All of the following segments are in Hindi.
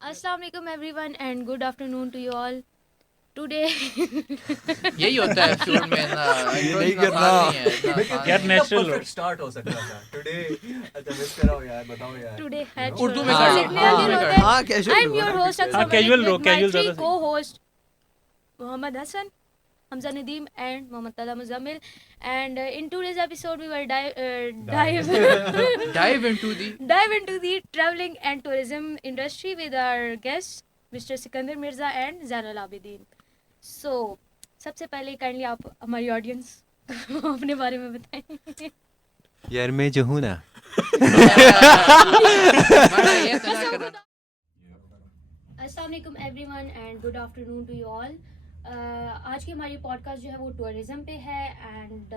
Assalamu alaikum everyone and good afternoon to you all. Today यही होता है एपिसोड में ना ये intro नहीं इतना करना। आसान नहीं है इतना आसान यार नहीं है। natural परफेक्ट स्टार्ट हो सकता था टुडे। अच्छा मिस कराओ यार, बताओ यार। today है उर्दू में छोड़ो, कर लो, सीखने हाँ, वाली में लोग कर हैं। लो। हाँ casual I'm your host Aksa हाँ, Malik casual with low, my casual three ज़्यादा सही। co-hosts Mohammad Hassan, Hamza Nadeem and Mohammad Tala Muzammil. And in today's episode we will dive Dive into the dive into the traveling and tourism industry with our guests Mr. Sikandar Mirza and Zainal Abidin. So सबसे पहले काइंडली आप हमारी ऑडियंस अपने बारे में बताएं। यार मैं जो हूँ ना। माना ये तो ना कसम करो। खुदा। अस्सलाम वालेकुम everyone and good afternoon to you all. आज की हमारी पॉडकास्ट जो है वो टूरिज्म पे है एंड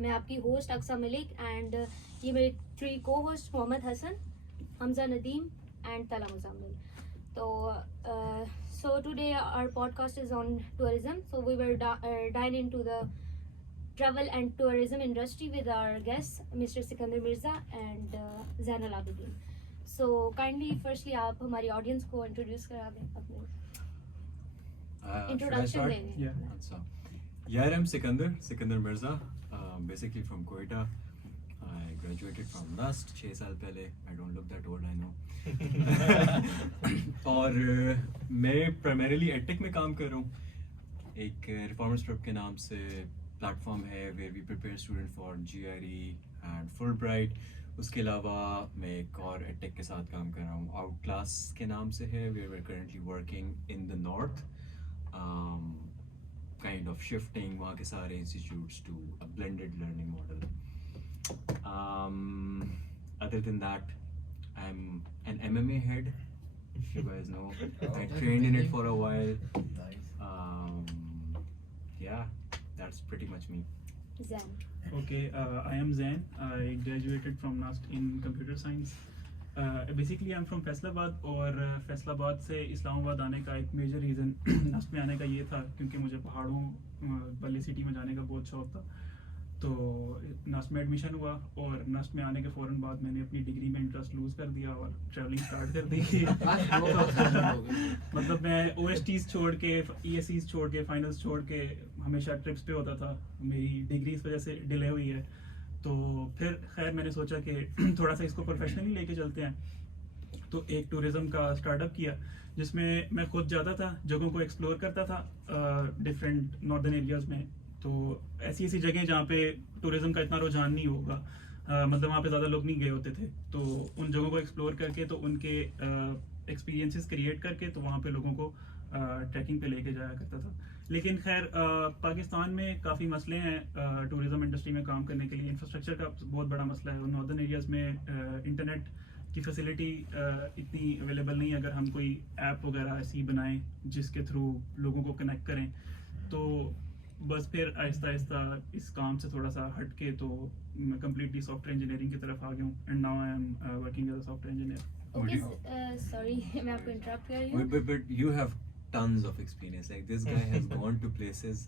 मैं आपकी होस्ट अक्सा मलिक एंड ये मेरे थ्री को होस्ट मोहम्मद हसन, हमजा नदीम एंड तला मुजम्मिल। तो so today our podcast is on tourism, so we will dive into the travel and tourism industry with our guests Mr. Sikandar Mirza and Zainal Abidin. So kindly firstly आप हमारी ऑडियंस को इंट्रोड्यूस करा दें अपने introduction दें। Yeah. अच्छा, yeah, I'm Sikandar Mirza, basically from Quetta. I graduated from NUST 6 साल पहले. I don't look that old, I know. और मैं primarily edtech में काम कर रहा हूँ. एक Reformers Prep के नाम से प्लेटफॉर्म है where we prepare student for GRE and Fulbright. उसके अलावा मैं एक और edtech के साथ काम कर रहा हूँ. Outclass के नाम से है where we're currently working in the north. Kind of shifting वहाँ के सारे institutes to a blended learning model. Other than that, I'm an MMA head. If you guys know, I trained in it for a while. Yeah, that's pretty much me. Zain। Okay, I am Zain. I graduated from NUST in computer science. Basically, I'm from Faisalabad और फैसलाबाद से इस्लामाबाद आने का एक मेजर रीज़न NUST में आने का ये था क्योंकि मुझे पहाड़ों वाली सिटी में जाने का बहुत शौक था। तो NUST में एडमिशन हुआ और NUST में आने के फ़ौरन बाद मैंने अपनी डिग्री में इंटरेस्ट लूज़ कर दिया और ट्रैवलिंग स्टार्ट कर दी। मतलब मैं OSTs छोड़ के, ESCs छोड़ के, फाइनल्स छोड़ के हमेशा ट्रिप्स पे होता था। मेरी डिग्री इस वजह से डिले हुई है। तो फिर खैर मैंने सोचा कि थोड़ा सा इसको प्रोफेशनली लेके चलते हैं। तो एक टूरिज़्म का स्टार्टअप किया जिसमें मैं खुद जाता था, जगहों को एक्सप्लोर करता था डिफरेंट नॉर्दर्न एरियाज़ में। तो ऐसी ऐसी जगह जहाँ पे टूरिज़्म का इतना रुझान नहीं होगा, मतलब वहाँ पे ज़्यादा लोग नहीं गए होते थे, तो उन जगहों को एक्सप्लोर करके तो उनके एक्सपीरियंसेस क्रिएट करके तो वहाँ पे लोगों को ट्रैकिंग पे लेके जाया करता था। लेकिन खैर पाकिस्तान में काफ़ी मसले हैं टूरिज़्म इंडस्ट्री में काम करने के लिए। इंफ्रास्ट्रक्चर का बहुत बड़ा मसला है और नॉर्दर्न एरियाज़ में इंटरनेट की फैसिलिटी इतनी अवेलेबल नहीं है। अगर हम कोई ऐप वगैरह ऐसी बनाएं जिसके थ्रू लोगों को कनेक्ट करें, तो बस फिर आहिस्ता आहिस्ता इस काम से थोड़ा सा हट के तो मैं कम्प्लीटली सॉफ्टवेयर इंजीनियरिंग की तरफ आ गया हूँ and now I am working as a software engineer. Okay sorry मैं आपको इंटरप्ट कर रही हूँ। But you have tons of experience. Like this guy has gone to places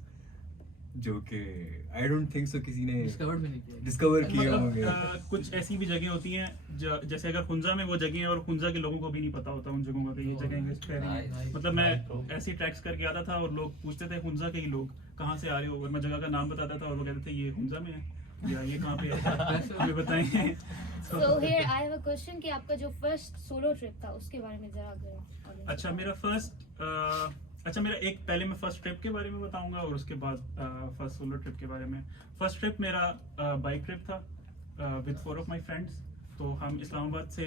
जो कि I don't think so किसी ने डिस्कवर किए होंगे। मतलब कुछ ऐसी भी जगह होती हैं जैसे अगर खुंजा में वो जगह है और खुंजा के लोगों को भी नहीं पता होता उन जगहों पे ये जगह एग्जिस्ट कर रही है। मतलब मैं ऐसी ट्रैक्स करके आता था और लोग पूछते थे खुंजा के ही लोग कहाँ से आ रहे हो, और मैं जगह का नाम बताता था और वो कहते थे ये खुंजा में है या ये कहाँ पे है, हमें बताएं। So here I have a question कि आपका जो फर्स्ट सोलो ट्रिप था उसके बारे में जरा अगर अच्छा मेरा एक पहले मैं फर्स्ट ट्रिप के बारे में बताऊंगा और उसके बाद फर्स्ट सोलो ट्रिप के बारे में। फर्स्ट ट्रिप मेरा बाइक ट्रिप था विद 4 ऑफ माय फ्रेंड्स। तो हम इस्लामाबाद से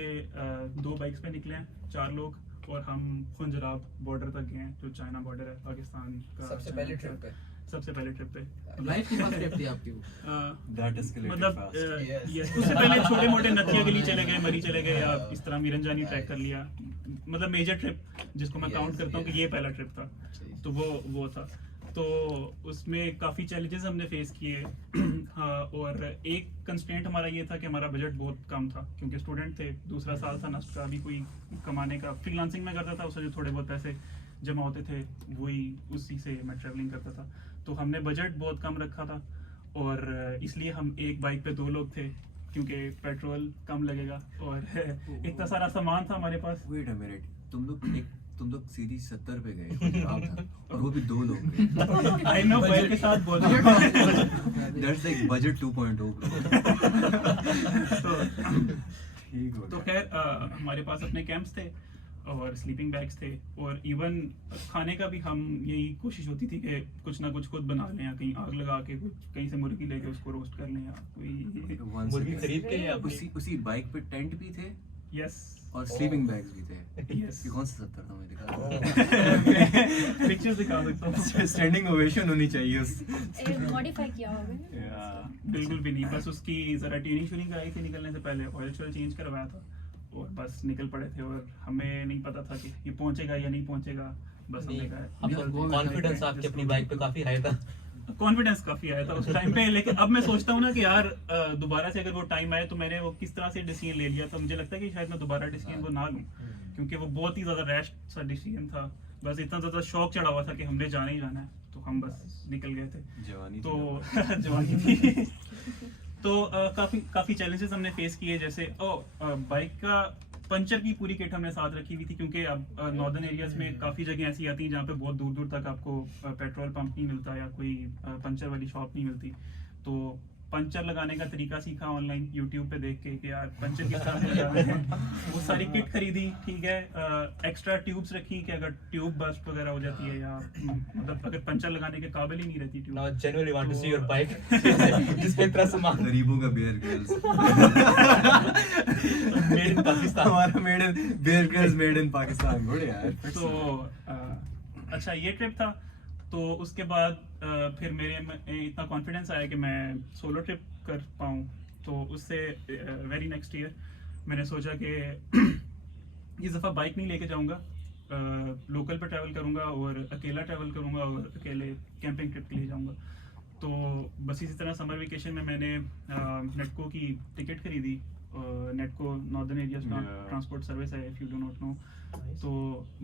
2 बाइक्स पे निकले हैं, 4 लोग, और हम खुंजराब बॉर्डर तक गए हैं जो चाइना बॉर्डर है पाकिस्तान का। सबसे पहले ट्रिप पे लाइफ की फर्स्ट ट्रिप थी आपकी वो। That escalated मतलब fast. yes, उससे पहले छोटे मोटे नथिया गली चले गए, मरी चले गए, या इस तरह मीरंजानी ट्रैक कर लिया। मतलब मेजर ट्रिप जिसको मैं काउंट करता हूँ कि ये पहला ट्रिप था, तो वो था। तो उसमें काफ़ी चैलेंजेस हमने फेस किए। हाँ, और एक कंस्ट्रेंट हमारा ये था कि हमारा बजट बहुत कम था क्योंकि स्टूडेंट थे, दूसरा साल था नस्ट का, अभी कोई कमाने का फ्रीलांसिंग में करता था, उससे जो थोड़े बहुत पैसे जमा होते थे वही उसी से मैं ट्रैवलिंग करता था। तो हमने बजट बहुत कम रखा था और इसलिए हम एक बाइक पे 2 लोग थे। क्योंकि पेट्रोल कम लगेगा और इतना सारा सामान था हमारे पास। वेट अ मिनट, तुम लोग सीधी 70 पे गए पंजाब तक और वो भी 2 लोग गए। आई नो बाइक के साथ बोल रहा हूँ। That's like budget 2.0 bro. ठीक हो तो गया। खैर हमारे पास अपने कैंप्स थे और स्लीपिंग बैग्स थे और इवन खाने का भी हम यही कोशिश होती थी कि कुछ ना कुछ खुद बना लें या कहीं आग लगा के कुछ कहीं से मुर्गी लेके उसको रोस्ट कर लें या कोई। Once मुर्गी again, खरीद के या उसी बाइक पे टेंट भी थे यस और स्लीपिंग बैग्स भी थे। यस ये कौन सा 70 था, मैं दिखा पिक्चर्स दिखा सकता हूँ। स्टैंडिंग ओवेशन होनी चाहिए उस। मॉडिफाई किया होगा ना। बिल्कुल भी नहीं, बस उसकी जरा ट्यूनिंग श्यूनिंग कराई थी निकलने से पहले, ऑयल शॉयल चेंज करवाया था और बस निकल पड़े थे और हमें नहीं पता था कि ये पहुंचेगा या नहीं पहुंचेगा। बस हमने कहा कॉन्फिडेंस आपके अपनी बाइक पे काफी हाई था। कॉन्फिडेंस काफी आया था उस टाइम पे, लेकिन अब मैं सोचता हूँ ना कि यार दोबारा से अगर वो टाइम आए तो मैंने वो किस तरह से डिसीजन ले लिया, तो मुझे लगता है कि शायद मैं दोबारा डिसीजन वो ना लूँ, क्योंकि वो बहुत ही ज्यादा रैश सा डिसीजन था। बस इतना ज्यादा शौक चढ़ा हुआ था कि हमने जाना ही जाना है, तो हम बस निकल गए थे। जवानी तो जवानी थी। तो काफी चैलेंजेस हमने फेस किए, जैसे बाइक का पंचर की पूरी किट हमने साथ रखी हुई थी, क्योंकि अब नॉर्दर्न एरियाज में काफ़ी जगह ऐसी आती हैं जहाँ पे बहुत दूर दूर तक आपको पेट्रोल पंप नहीं मिलता या कोई पंचर वाली शॉप नहीं मिलती। तो पंचर लगाने का तरीका सीखा ऑनलाइन यूट्यूब पे देख के कि यार पंचर किस तरह से लगाना है। वो सारी किट खरीदी, ठीक है। एक्स्ट्रा ट्यूब्स रखी कि अगर ट्यूब बस्ट वगैरह हो जाती है या मतलब अगर पंचर लगाने के काबिल ही नहीं रहती tube. Now genuinely want to see your bike जिसके इतना सामान गरीबों का Bear Grylls. made in Pakistan। हमारा Bear Grylls made in Pakistan. Good यार। तो अच्छा ये ट्रिप था। तो उसके बाद फिर मेरे में इतना कॉन्फिडेंस आया कि मैं सोलो ट्रिप कर पाऊँ, तो उससे वेरी नेक्स्ट ईयर मैंने सोचा कि इस दफ़ा बाइक नहीं लेके जाऊँगा, लोकल पे ट्रैवल करूँगा और अकेला ट्रैवल करूँगा और अकेले कैंपिंग ट्रिप के लिए जाऊँगा। तो बस इसी तरह समर वेकेशन में मैंने नेटको की टिकट खरीदी। नेटको नॉर्दर्न एरियाज ट्रांसपोर्ट सर्विस है, if you do not know. तो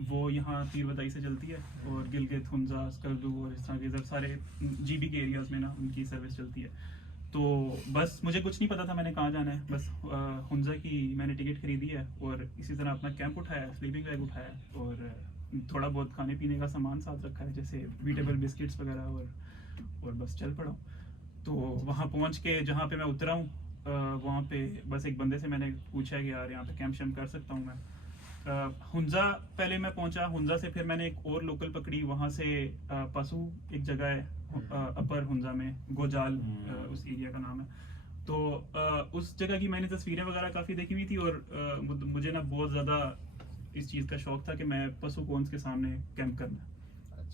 वो यहाँ पीर बदाई से चलती है और गिलगित, हुंजा, स्कर्दू और इस तरह के इधर सारे जीबी के एरियाज़ में ना उनकी सर्विस चलती है। तो बस मुझे कुछ नहीं पता था मैंने कहाँ जाना है, बस हुंजा की मैंने टिकट खरीदी है और इसी तरह अपना कैंप उठाया, स्लीपिंग बैग उठाया और थोड़ा बहुत खाने पीने का सामान साथ रखा है, जैसे वीटेबल बिस्किट्स वगैरह, और बस चल पड़ा हूँ। तो वहाँ पहुँच के जहाँ पे मैं उतरा हूँ वहाँ पे बस एक बंदे से मैंने पूछा कि यार यहाँ पे कैंप शैम्प कर सकता हूँ मैं। हुंजा पहले मैं पहुंचा, हुंजा से फिर मैंने एक और लोकल पकड़ी, वहाँ से पसू एक जगह है अपर हुंजा में, गोजाल उस एरिया का नाम है। तो उस जगह की मैंने तस्वीरें वगैरह काफ़ी देखी हुई थी और मुझे ना बहुत ज़्यादा इस चीज़ का शौक था कि मैं पसू कौन्स के सामने कैंप करना।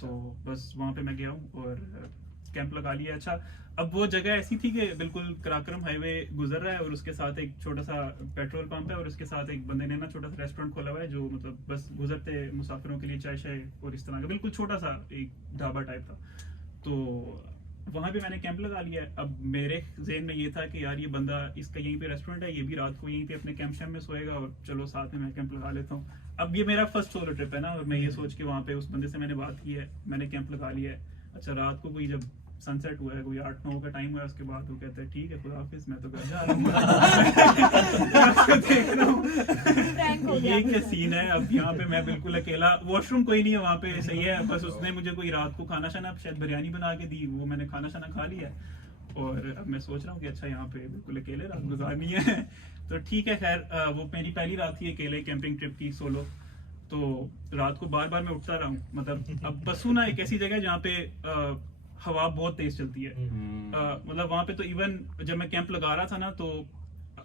तो बस वहाँ पे मैं गया हूँ और कैंप लगा लिया। अच्छा, अब वो जगह ऐसी थी कि बिल्कुल कराक्रम हाईवे गुजर रहा है और उसके साथ एक छोटा सा पेट्रोल पंप है और उसके साथ एक बंदे ने ना छोटा सा रेस्टोरेंट खोला हुआ है, जो मतलब बस गुजरते मुसाफिरों के लिए चाय शाय और इस तरह का बिल्कुल छोटा सा एक ढाबा टाइप था। तो वहाँ पे मैंने कैंप लगा लिया है। अब मेरे जेहन में ये था कि यार ये बंदा, इसका यहीं पे रेस्टोरेंट है, ये भी रात को यहीं पे अपने कैंप शैम्प में सोएगा और चलो साथ में मैं कैंप लगा लेता हूँ। अब ये मेरा फर्स्ट सोलो ट्रिप है ना, और मैं ये सोच के वहाँ पे उस बंदे से मैंने बात की है, मैंने कैंप लगा लिया है। अच्छा, रात को कोई जब सनसेट हुआ है, कोई 8-9 का टाइम हुआ है, उसके बाद वो कहता है ठीक है खुदा हाफिज, मैं तो घर जा रहा हूँ। ये क्या सीन है। अब यहाँ पे मैं बिल्कुल अकेला, वॉशरूम कोई नहीं है वहाँ पे, सही है। बस उसने मुझे कोई रात को खाना शाना, शायद बिरयानी बना के दी, वो मैंने खाना शाना खा लिया और अब मैं सोच रहा हूँ कि अच्छा यहाँ पे बिल्कुल अकेले रात गुजारनी है। तो ठीक है, खैर वो मेरी पहली रात थी अकेले कैंपिंग ट्रिप की, सोलो। तो रात को बार बार मैं उठता रहा हूँ। मतलब अब बसू ना एक ऐसी जगह जहाँ पे हवा बहुत तेज चलती है। मतलब वहाँ पे तो इवन जब मैं कैंप लगा रहा था ना, तो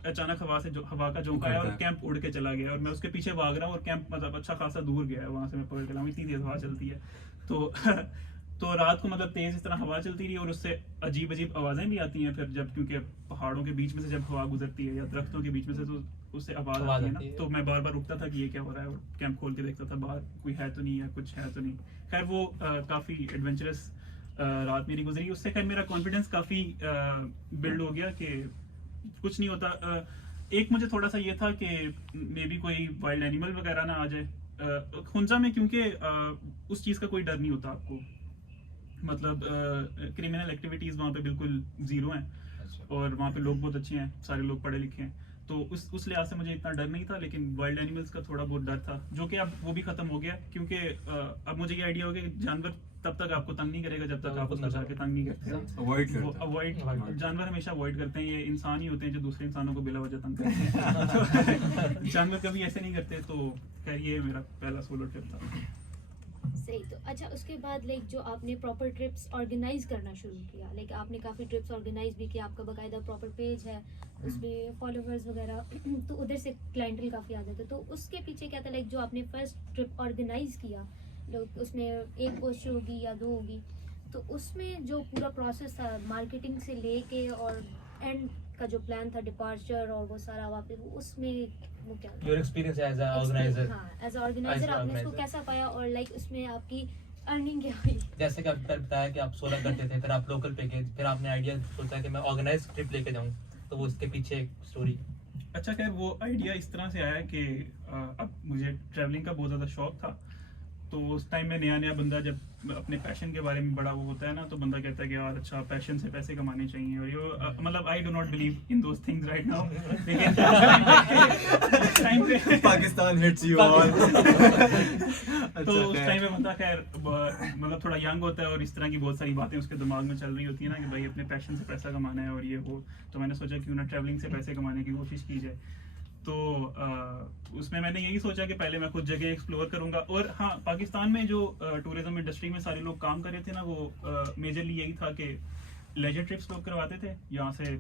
अचानक हवा का झोंका आया और कैंप उड़ के चला गया और मैं उसके पीछे भाग रहा हूँ और कैंप मतलब अच्छा खासा दूर गया है वहाँ से, मैं पकड़ के लाऊं, इतनी तेज हवा चलती है। तो रात को मतलब तेज इस तरह हवा चलती रही और उससे अजीब अजीब आवाज़ें भी आती हैं फिर जब, क्योंकि पहाड़ों के बीच में से जब हवा गुजरती है या दरख्तों के बीच में से, तो उससे आवाज़ आती है ना। तो मैं बार बार रुकता था कि ये क्या हो रहा है और कैंप खोल के देखता था बाहर कोई है तो नहीं है, कुछ है तो नहीं। खैर वो काफ़ी एडवेंचरस रात मेरी गुजरी। उससे खैर मेरा कॉन्फिडेंस काफ़ी बिल्ड हो गया कि कुछ नहीं होता। एक मुझे थोड़ा सा ये था कि मे बी कोई वाइल्ड एनिमल वगैरह ना आ जाए। हुंजा में क्योंकि उस चीज़ का कोई डर नहीं होता आपको, मतलब क्रिमिनल एक्टिविटीज़ वहाँ पे बिल्कुल ज़ीरो हैं। और वहाँ पे लोग बहुत अच्छे हैं, सारे लोग पढ़े लिखे हैं, तो उस लिहाज से मुझे इतना डर नहीं था। लेकिन वाइल्ड एनिमल्स का थोड़ा बहुत डर था, जो कि अब वो भी खत्म हो गया, क्योंकि अब मुझे ये आइडिया हो गया कि जानवर तब तक आपको तंग नहीं करेगा जब तक आप उसको जाके तंग नहीं करते हैं। अवॉइड वो करता है। अवॉइड जानवर हमेशा अवॉइड करते हैं, ये इंसान ही होते हैं जो दूसरे इंसानों को बिला वजह तंग करते हैं। जानवर कभी ऐसे नहीं करते। तो खैर ये मेरा पहला सोलो ट्रिप था। सही। तो अच्छा, उसके बाद लाइक जो आपने प्रॉपर ट्रिप्स ऑर्गेनाइज करना शुरू किया, लाइक आपने काफ़ी ट्रिप्स ऑर्गेनाइज भी किया, आपका बाकायदा प्रॉपर पेज है, उसमें फॉलोवर्स वगैरह, तो उधर से क्लाइंटल काफ़ी आते थे। तो उसके पीछे क्या था, लाइक जो आपने फर्स्ट ट्रिप ऑर्गेनाइज किया, लोग उसमें एक पोस्ट होगी या 2 होगी, तो उसमें जो पूरा प्रोसेस था मार्केटिंग से लेके और एंड का जो प्लान था डिपार्चर और वो सारा वापस, उसमें वो क्या था? Your experience as a organizer, हाँ, एज ऑर्गेनाइजर आपने इसको कैसा पाया, और लाइक उसमें आपकी अर्निंग क्या हुई? जैसे कि आपने पहले बताया कि आप 16 करते थे, फिर आप लोकल पे गए, फिर आपने आइडिया सोचा कि मैं ऑर्गेनाइज ट्रिप लेके जाऊँ, तो वो उसके पीछे एक स्टोरी। अच्छा, खैर वो आइडिया इस तरह से आया कि अब मुझे ट्रैवलिंग का बहुत ज़्यादा शौक था। तो उस टाइम में नया बंदा जब अपने पैशन के बारे में बड़ा वो होता है ना, तो बंदा कहता है कि यार अच्छा पैशन से पैसे कमाने चाहिए, और ये मतलब I do not believe in those things right now. लेकिन उस टाइम पे पाकिस्तान हिट्स यू ऑल। तो उस टाइम में बंदा खैर मतलब थोड़ा यंग होता है और इस तरह की बहुत सारी बातें उसके दिमाग में चल रही होती है ना कि भाई अपने पैशन से पैसा कमाना है और ये वो। तो मैंने सोचा क्यों ना ट्रैवलिंग से पैसे कमाने की कोशिश की जाए। तो उसमें मैंने यही सोचा कि पहले मैं कुछ जगह एक्सप्लोर करूंगा। और हाँ, पाकिस्तान में जो टूरिज्म इंडस्ट्री में सारे लोग काम कर रहे थे ना, वो मेजरली यही था कि लेजर ट्रिप्स लोग करवाते थे, यहाँ से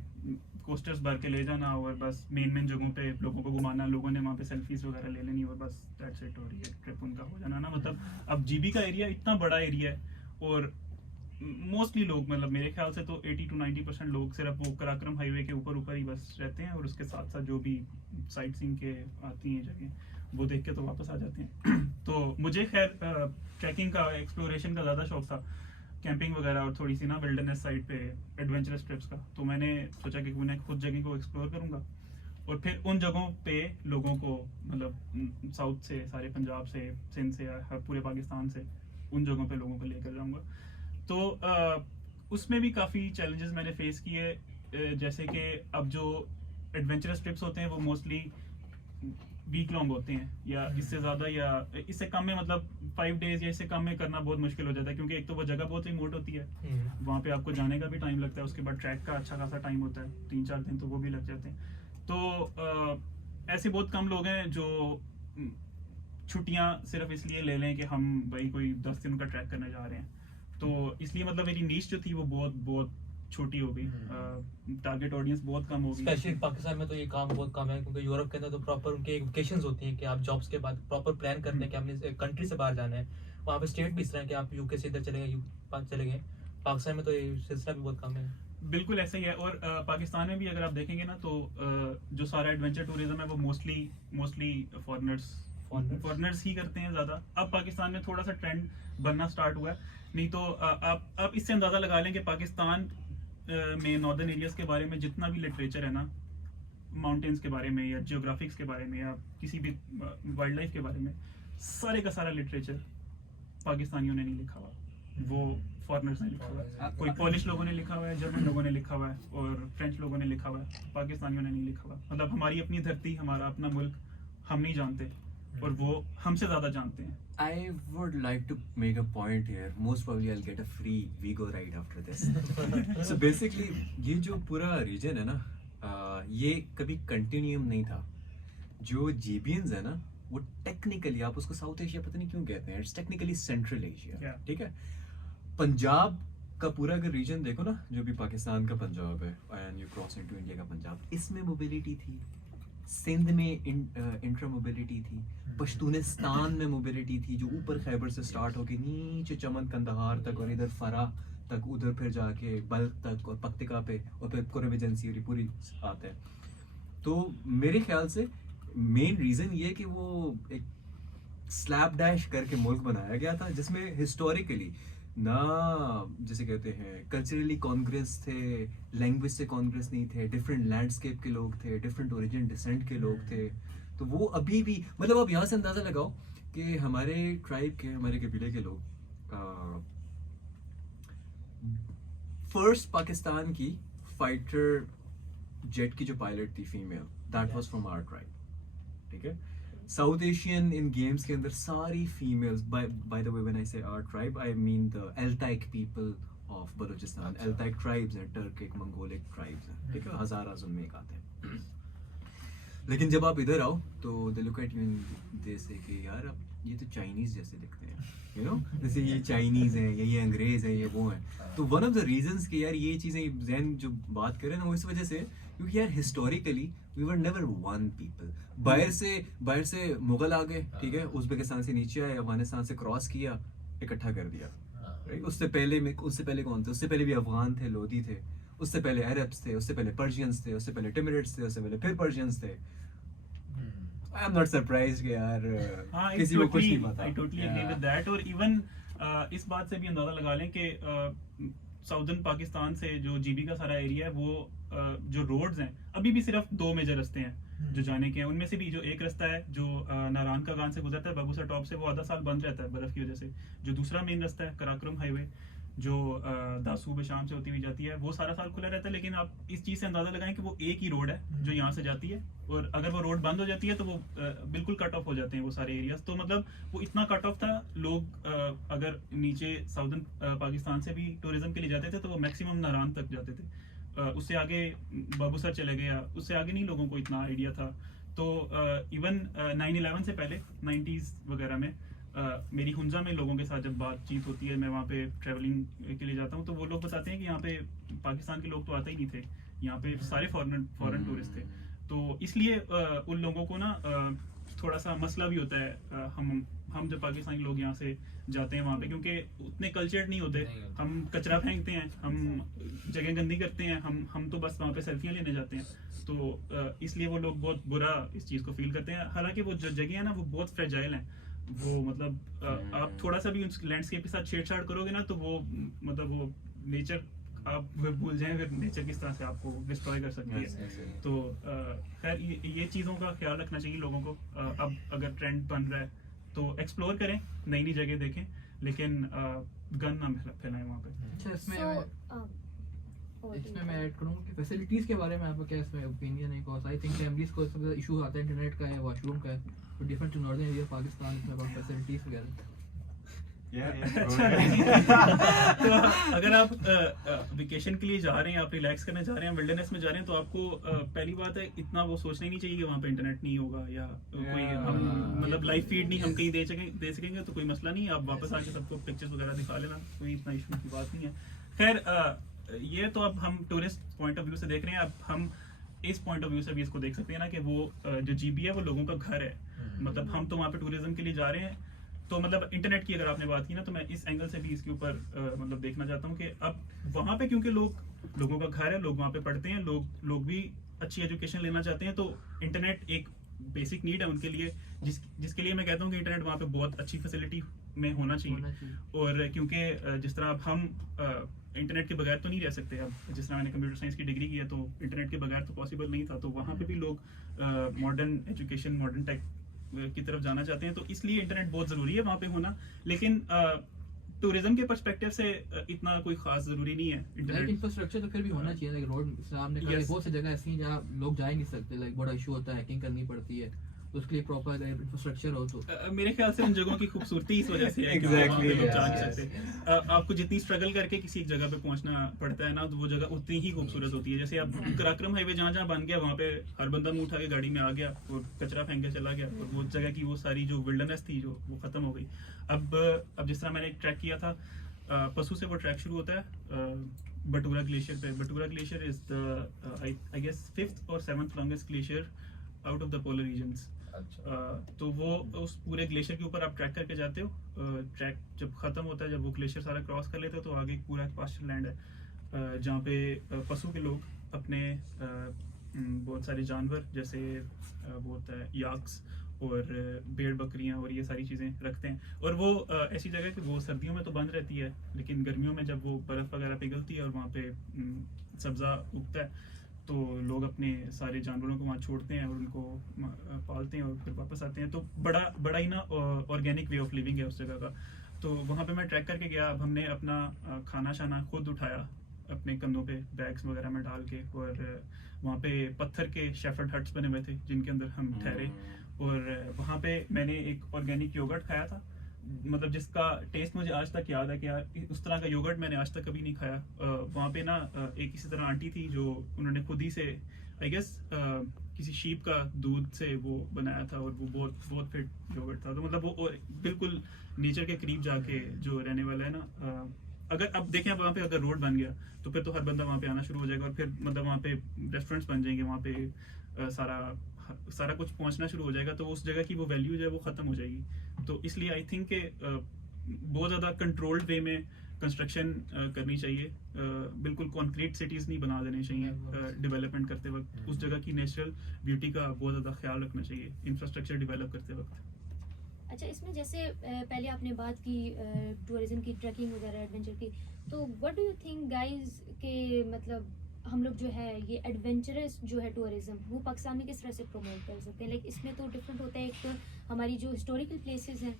कोस्टर्स भर के ले जाना और बस मेन जगहों पे लोगों को घुमाना, लोगों ने वहाँ पे सेल्फीज वगैरह ले लेनी और बस दैट्स इट, और ये ट्रिप उनका हो जाना ना। मतलब अब जीबी का एरिया इतना बड़ा एरिया है और मोस्टली लोग, मतलब मेरे ख्याल से तो 80 to 90% लोग सिर्फ वो कराक्रम हाईवे के ऊपर ही बस रहते हैं, और उसके साथ साथ जो भी साइट सीइंग के आती हैं जगह वो देख के तो वापस आ जाते हैं। तो मुझे खैर ट्रैकिंग का, एक्सप्लोरेशन का ज़्यादा शौक था, कैंपिंग वगैरह और थोड़ी सी ना विल्डरनेस साइड पे एडवेंचरस ट्रिप्स का। तो मैंने सोचा कि मैं खुद जगह को एक्सप्लोर करूँगा और फिर उन जगहों पे लोगों को, मतलब साउथ से, सारे पंजाब से, सिंध से, हर पूरे पाकिस्तान से उन जगहों पे लोगों को लेकर जाऊँगा। तो उसमें भी काफ़ी चैलेंजेस मैंने फेस किए, जैसे कि अब जो एडवेंचरस ट्रिप्स होते हैं वो मोस्टली वीक लॉन्ग होते हैं या इससे ज़्यादा या इससे कम में, मतलब 5 days या इससे कम में करना बहुत मुश्किल हो जाता है, क्योंकि एक तो वो जगह बहुत रिमोट होती है, वहाँ पे आपको जाने का भी टाइम लगता है, उसके बाद ट्रैक का अच्छा खासा टाइम होता है, 3-4 दिन तो वो भी लग जाते हैं। तो ऐसे बहुत कम लोग हैं जो छुट्टियाँ सिर्फ इसलिए ले लें कि हम भाई कोई 10 दिन का ट्रैक करने जा रहे हैं। तो इसलिए मतलब मेरी नीश जो थी वो बहुत छोटी हो गई, टारगेट ऑडियंस बहुत कम हो गई। स्पेशली पाकिस्तान में तो ये काम बहुत कम है, क्योंकि यूरोप के अंदर तो प्रॉपर उनके वेकेशंस होती हैं कि आप जॉब्स के बाद प्रॉपर प्लान करते हैं कि आपने कंट्री से बाहर जाना है। वहाँ पे स्टेट भी इस तरह है कि आप यूके से इधर चले गए। पाकिस्तान में तो ये सिलसिला भी बहुत कम है। बिल्कुल ऐसा ही है। और पाकिस्तान में भी अगर आप देखेंगे ना, तो जो सारा एडवेंचर टूरिज्म है वो मोस्टली फॉरेनर्स ही करते हैं ज़्यादा। अब पाकिस्तान में थोड़ा सा ट्रेंड बनना स्टार्ट हुआ है, नहीं तो आप इससे अंदाज़ा लगा लें कि पाकिस्तान में नॉर्दर्न एरियाज़ के बारे में जितना भी लिटरेचर है ना, माउंटेन्स के बारे में या जियोग्राफिक्स के बारे में या किसी भी वाइल्ड लाइफ के बारे में, सारे का सारा लिटरेचर पाकिस्तानियों ने नहीं लिखा हुआ, वो फॉरेनर्स ने लिखा हुआ है। कोई पॉलिश लोगों ने लिखा हुआ है, जर्मन लोगों ने लिखा हुआ है और फ्रेंच लोगों ने लिखा हुआ है, पाकिस्तानियों ने नहीं लिखा हुआ। मतलब हमारी अपनी धरती, हमारा अपना मुल्क हम नहीं जानते और वो हमसे ज़्यादा जानते हैं। I would like to make a point here. Most probably I'll get a free Vigo ride after this. So basically ये जो पूरा रीजन है ना, ये कभी कंटिन्यूम नहीं था। जो जीबियंस है ना, वो टेक्निकली, आप उसको साउथ एशिया पता नहीं क्यों कहते हैं, इट्स टेक्निकली सेंट्रल एशिया, ठीक है। पंजाब का पूरा अगर रीजन देखो ना, जो भी पाकिस्तान का पंजाब है and you cross into India का पंजाब, इसमें मोबिलिटी थी। सिंध में इंट्रा मोबिलिटी थी, पश्तूनिस्तान में मोबिलिटी थी, जो ऊपर खैबर से स्टार्ट होके नीचे चमन कंदहार तक और इधर फराह तक, उधर फिर जाके बल्ख तक और पक्तिका पे और फिर कुरब एजेंसी और पूरी आते हैं। तो मेरे ख्याल से मेन रीज़न ये कि वो एक स्लैप डैश करके मुल्क बनाया गया था, जिसमें हिस्टोरिकली ना, जैसे कहते हैं, कल्चरली कॉन्ग्रेस थे, लैंग्वेज से कॉन्ग्रेस नहीं थे, डिफरेंट लैंडस्केप के लोग थे, डिफरेंट ओरिजिन डिसेंट के लोग थे। तो वो अभी भी, मतलब आप यहाँ से अंदाज़ा लगाओ कि हमारे ट्राइब के, हमारे कबीले के लोग फर्स्ट पाकिस्तान की फाइटर जेट की जो पायलट थी female, that was from our tribe, ठीक है। साउथ एशियन इन गेम्स के अंदर सारी females, by the way when I say our tribe I mean the Altaic people of Balochistan. Altaic tribes हैं, टर्किक मंगोलिक ट्राइब्स हैं, ठीक है, हजारास उनमें एक आते हैं। लेकिन जब आप इधर आओ तो they look at you and they से कि यार अब ये तो चाइनीज जैसे दिखते हैं, यू नो, जैसे ये चाइनीज हैं या ये अंग्रेज हैं, ये वो हैं। तो वन ऑफ द रीजंस कि यार ये चीज़ें जैन जो बात करें ना, वो इस वजह से क्योंकि यार historically we were never one people. बाहर से मुगल आ गए, ठीक है, उज़्बेकिस्तान से नीचे आए, अफगानिस्तान से क्रॉस किया, इकट्ठा कर दिया, राइट। उससे पहले कौन थे? उससे पहले भी अफगान थे, लोधी थे, उससे पहले अरब्स थे, उससे पहले पर्शियंस थे, उससे पहले टिमरिड्स थे, उससे पहले फिर पर्शियंस थे। आई एम नॉट सरप्राइज्ड कि यार किसी को कुछ नहीं पता। I totally agree with that। और इवन इस बात से भी अंदाजा लगा लें कि साउदर्न पाकिस्तान से जो जीबी का सारा एरिया है, वो जो रोड्स हैं अभी भी सिर्फ 2 मेजर रास्ते हैं जो जाने के हैं। उनमें से भी जो एक रास्ता है जो नारायण का गान से गुजरता है बगूसा टॉप से, वो आधा साल बंद रहता है बर्फ की वजह से। जो दूसरा मेन रास्ता है कराक्रम हाईवे जो दासू बशाम से होती हुई जाती है, वो सारा साल खुला रहता है। लेकिन आप इस चीज़ से अंदाजा लगाएं कि वो एक ही रोड है जो यहाँ से जाती है, और अगर वो रोड बंद हो जाती है तो वो बिल्कुल कट ऑफ हो जाते हैं वो सारे एरियाज। तो मतलब वो इतना कट ऑफ था, लोग अगर नीचे साउदर्न पाकिस्तान से भी टूरिज्म के लिए जाते थे तो वो मैक्सिमम नारायण तक जाते थे। उससे आगे बाबूसर चले गया, उससे आगे नहीं लोगों को इतना आइडिया था। तो इवन 9/11 से पहले 90s वगैरह में मेरी हुंजा में लोगों के साथ जब बातचीत होती है, मैं वहाँ पे ट्रैवलिंग के लिए जाता हूँ, तो वो लोग बताते हैं कि यहाँ पे पाकिस्तान के लोग तो आते ही नहीं थे, यहाँ पे सारे फॉरेन टूरिस्ट थे। तो इसलिए उन लोगों को ना थोड़ा सा मसला भी होता है। हम जब पाकिस्तानी लोग यहाँ से जाते हैं वहाँ पे, क्योंकि उतने कल्चर्ड नहीं होते, हम कचरा फेंकते हैं, हम जगह गंदी करते हैं, हम तो बस वहाँ पे सेल्फियाँ लेने जाते हैं। तो इसलिए वो लोग बहुत बुरा इस चीज़ को फील करते हैं। हालांकि वो जो जगह है ना वो बहुत फ्रेजाइल हैं, वो मतलब आप थोड़ा सा भी उस लैंडस्केप के साथ छेड़छाड़ करोगे ना तो वो मतलब वो नेचर आप भूल जाएं, फिर नेचर किस तरह से आपको डिस्ट्रॉय कर सकती है। तो खैर ये चीज़ों का ख्याल रखना चाहिए लोगों को। अब अगर ट्रेंड बन रहा है तो एक्सप्लोर करें, नई नई जगह देखें, लेकिन गन ना फैलाएं वहाँ पे। अच्छा, इसमें मैं ऐड करूँगा कि फैसिलिटीज़ के बारे में आपका क्या इसमें ओपिनियन है? बिकॉज आई थिंक फैमिलीज़ को सबसे इशू आता है इंटरनेट का है, वॉशरूम का है, तो different to northern area Pakistan में अबाउट फैसिलिटीज़ वगैरह। तो अगर आप वेकेशन के लिए जा रहे हैं, आप रिलैक्स करने जा रहे हैं, विल्डरनेस में जा रहे हैं, तो आपको पहली बात है इतना वो सोचना ही नहीं चाहिए कि वहाँ पे इंटरनेट नहीं होगा या कोई हम मतलब लाइव फीड नहीं हम कहीं दे सकेंगे तो कोई मसला नहीं है। आप वापस आके सबको पिक्चर्स वगैरह दिखा लेना, कोई इतना इशू की बात नहीं है। खैर ये तो अब हम टूरिस्ट पॉइंट ऑफ व्यू से देख रहे हैं, अब हम इस पॉइंट ऑफ व्यू से भी इसको देख सकते हैं ना कि वो जो जीबी है वो लोगों का घर है। मतलब हम तो वहाँ पे टूरिज्म के लिए जा रहे हैं, तो मतलब इंटरनेट की अगर आपने बात की ना, तो मैं इस एंगल से भी इसके ऊपर मतलब देखना चाहता हूँ कि अब वहाँ पे क्योंकि लोगों का घर है, लोग वहाँ पे पढ़ते हैं, लोग भी अच्छी एजुकेशन लेना चाहते हैं, तो इंटरनेट एक बेसिक नीड है उनके लिए, जिसके लिए मैं कहता हूँ कि इंटरनेट वहाँ पे बहुत अच्छी फैसिलिटी में होना चाहिए। और क्योंकि जिस तरह अब हम इंटरनेट के बगैर तो नहीं रह सकते। अब जिस तरह मैंने कंप्यूटर साइंस की डिग्री की है तो इंटरनेट के बगैर तो पॉसिबल नहीं था, तो वहाँ पे भी लोग मॉडर्न एजुकेशन, मॉडर्न टेक की तरफ जाना चाहते हैं, तो इसलिए इंटरनेट बहुत ज़रूरी है वहाँ पे होना। लेकिन टूरिज्म के पर्सपेक्टिव से इतना कोई खास ज़रूरी नहीं है इंटरनेट। इंफ्रास्ट्रक्चर तो फिर भी होना चाहिए, लाइक रोड इस्लाम ने कहा बहुत सी जगह ऐसी हैं जहाँ लोग जा ही नहीं सकते, लाइक बड़ा इशू होता है, हैकिंग करनी पड़ती है, तो उसके लिए प्रॉपर इंफ्रास्ट्रक्चर हो। तो मेरे ख्याल से उन जगहों की खूबसूरती इस वजह से है कि Exactly, लोग जा नहीं सकते। आपको जितनी स्ट्रगल करके किसी एक जगह पे पहुंचना पड़ता है ना, तो वो जगह उतनी ही खूबसूरत होती है। जैसे अब कराक्रम हाईवे जहाँ बन गया, वहाँ पे हर बंदा मुंह उठा के गाड़ी में आ गया और कचरा फेंक के चला गया, और वो जगह की वो सारी जो विल्डरनेस थी जो वो खत्म हो गई। अब जिस तरह मैंने एक ट्रैक किया था, पशु से वो ट्रैक शुरू होता है बटूरा ग्लेशियर पे। Batura glacier is the I guess 5th और 7th longest glacier out of the polar regions. तो वो उस पूरे ग्लेशियर के ऊपर आप ट्रैक करके जाते हो। ट्रैक जब खत्म होता है, जब वो ग्लेशियर सारा क्रॉस कर लेते हो, तो आगे पूरा पास्चर लैंड है जहाँ पे पशु के लोग अपने बहुत सारे जानवर जैसे वो होता है याक्स और भेड़ बकरियाँ और ये सारी चीज़ें रखते हैं। और वो ऐसी जगह कि वो सर्दियों में तो बंद रहती है, लेकिन गर्मियों में जब वो बर्फ़ वगैरह पिघलती है और वहाँ पे सब्ज़ा उगता है, तो लोग अपने सारे जानवरों को वहाँ छोड़ते हैं और उनको पालते हैं और फिर वापस आते हैं। तो बड़ा ही ना ऑर्गेनिक वे ऑफ लिविंग है उस जगह का। तो वहाँ पे मैं ट्रैक करके गया। अब हमने अपना खाना शाना खुद उठाया अपने कंधों पे बैग्स वगैरह में डाल के, और वहाँ पे पत्थर के शेफर्ड हट्स बने हुए थे जिनके अंदर हम ठहरे, और वहाँ पे मैंने एक ऑर्गेनिक योगर्ट खाया था, मतलब जिसका टेस्ट मुझे आज तक याद है कि यार उस तरह का योगर्ट मैंने आज तक कभी नहीं खाया। वहाँ पे ना एक इसी तरह आंटी थी जो उन्होंने खुद ही से आई गेस किसी शीप का दूध से वो बनाया था, और वो बहुत बहुत फिट योगर्ट था। तो मतलब वो बिल्कुल नेचर के करीब जाके जो रहने वाला है ना, अगर अब देखें वहाँ पे अगर रोड बन गया तो फिर तो हर बंदा वहाँ पे आना शुरू हो जाएगा, और फिर मतलब वहाँ पे रेस्टोरेंट्स बन जाएंगे, वहाँ पे सारा कुछ पहुँचना शुरू हो जाएगा, तो उस जगह की वो वैल्यू जो है वो ख़त्म हो जाएगी। तो इसलिए आई थिंक कि बहुत ज़्यादा कंट्रोल्ड वे में कंस्ट्रक्शन करनी चाहिए, बिल्कुल कॉन्क्रीट सिटीज़ नहीं बना देने चाहिए डेवलपमेंट करते वक्त, उस जगह की नेचुरल ब्यूटी का बहुत ज़्यादा ख्याल रखना चाहिए इंफ्रास्ट्रक्चर डेवलप करते वक्त। अच्छा, इसमें जैसे पहले आपने बात की टूरिज्म की, ट्रैकिंग वगैरह, एडवेंचर की, तो what do you think guys के मतलब हम लोग जो है ये एडवेंचरस जो है टूरिज्म वो पाकिस्तान में किस तरह से प्रमोट कर सकते हैं? लाइक इसमें तो डिफरेंट होता है, एक तो हमारी जो हिस्टोरिकल प्लेसेस हैं,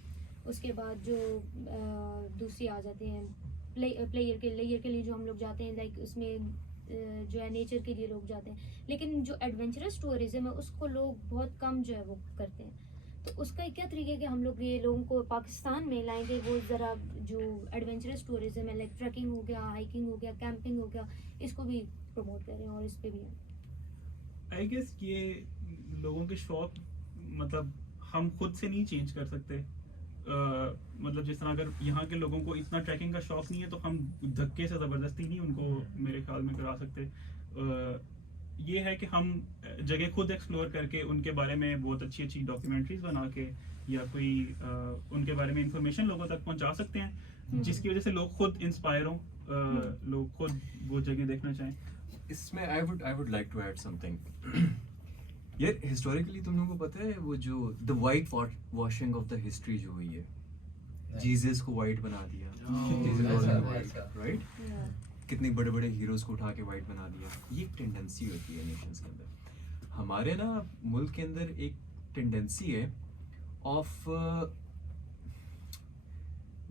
उसके बाद जो दूसरी आ जाते हैं लेयर के लिए जो हम लोग जाते हैं, लाइक उसमें जो है नेचर के लिए लोग जाते हैं, लेकिन जो एडवेंचरस टूरिज्म है उसको लोग बहुत कम जो है वो करते हैं। तो उसका क्या तरीका है कि हम लोग ये लोगों को पाकिस्तान में लाएंगे, वो ज़रा जो एडवेंचरस टूरिज्म है लाइक ट्रैकिंग हो गया, हाइकिंग हो गया, कैंपिंग हो गया, इसको भी प्रमोट करें और इस पे भी है। आई गेस ये लोगों के शौक मतलब हम खुद से नहीं चेंज कर सकते। मतलब जिस तरह अगर यहाँ के लोगों को इतना ट्रैकिंग का शौक नहीं है तो हम धक्के से ज़बरदस्ती नहीं उनको मेरे ख्याल में करा सकते। ये है कि हम जगह खुद एक्सप्लोर करके उनके बारे में बहुत अच्छी अच्छी डॉक्यूमेंट्रीज बना के या कोई उनके बारे में इंफॉर्मेशन लोगों तक पहुंचा सकते हैं, जिसकी वजह से लोग खुद इंस्पायर हों, लोग खुद वो जगह देखना चाहें। इसमें I would like to add something. यार हिस्टोरिकली तुम लोगों को पता है वो जो the whitewashing of the history जो हुई है, जीसस को वाइट बना दिया, राइट? कितने बड़े बड़े हीरोज को उठा के वाइट बना दिया। ये एक टेंडेंसी होती है नेशंस के अंदर। हमारे ना मुल्क के अंदर एक टेंडेंसी है of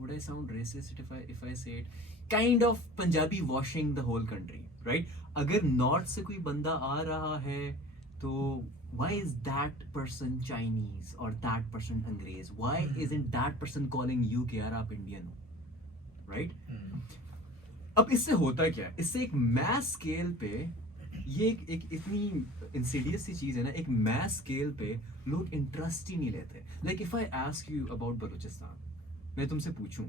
would I sound racist if I say it, kind of Punjabi washing the whole country, right? अगर नॉर्थ से कोई बंदा आ रहा है तो why is that person Chinese or that person अंग्रेज? Why isn't that person calling you कि यार आप इंडियन हो, right? अब इससे होता क्या है? इससे एक मैस स्केल पे ये एक इतनी इंसिडियस सी चीज है ना, एक मैस स्केल पे लोग इंटरेस्ट ही नहीं लेते। Like if I ask you about Balochistan, मैं तुमसे पूछूं